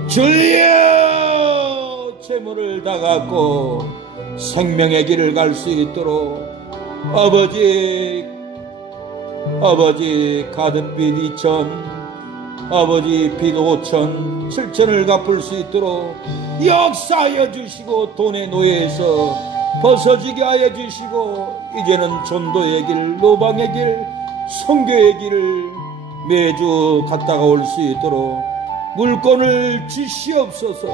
주여 재물을 다 갖고 생명의 길을 갈 수 있도록 아버지 가득빛 2천, 아버지 빚 5천 7천을 갚을 수 있도록 역사하여 주시고 돈의 노예에서 벗어지게 하여 주시고 이제는 전도의 길, 노방의 길, 선교의 길을 매주 갔다가 올 수 있도록 물건을 주시옵소서.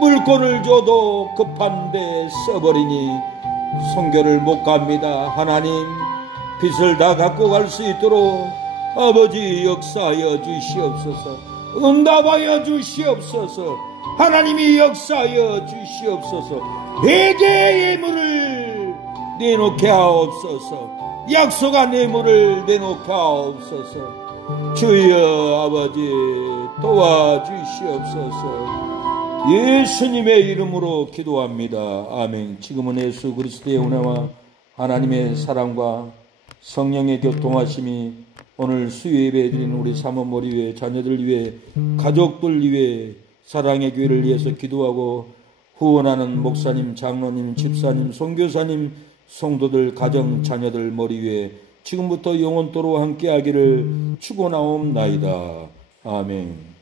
물건을 줘도 급한데 써버리니 선교를 못 갑니다. 하나님, 빚을 다 갖고 갈 수 있도록 아버지 역사하여 주시옵소서. 응답하여 주시옵소서. 하나님이 역사하여 주시옵소서. 회개의 예물을 내놓게 하옵소서. 약속한 예물을 내놓게 하옵소서. 주여 아버지 도와주시옵소서. 예수님의 이름으로 기도합니다. 아멘. 지금은 예수 그리스도의 은혜와 하나님의 사랑과 성령의 교통하심이 오늘 수요 예배 드리는 우리 사모머리 위해, 자녀들 위해, 가족들 위해, 사랑의 교회를 위해서 기도하고 후원하는 목사님, 장로님, 집사님, 선교사님, 성도들, 가정, 자녀들 머리 위에 지금부터 영원토록 함께하기를 축원하옵나이다. 아멘.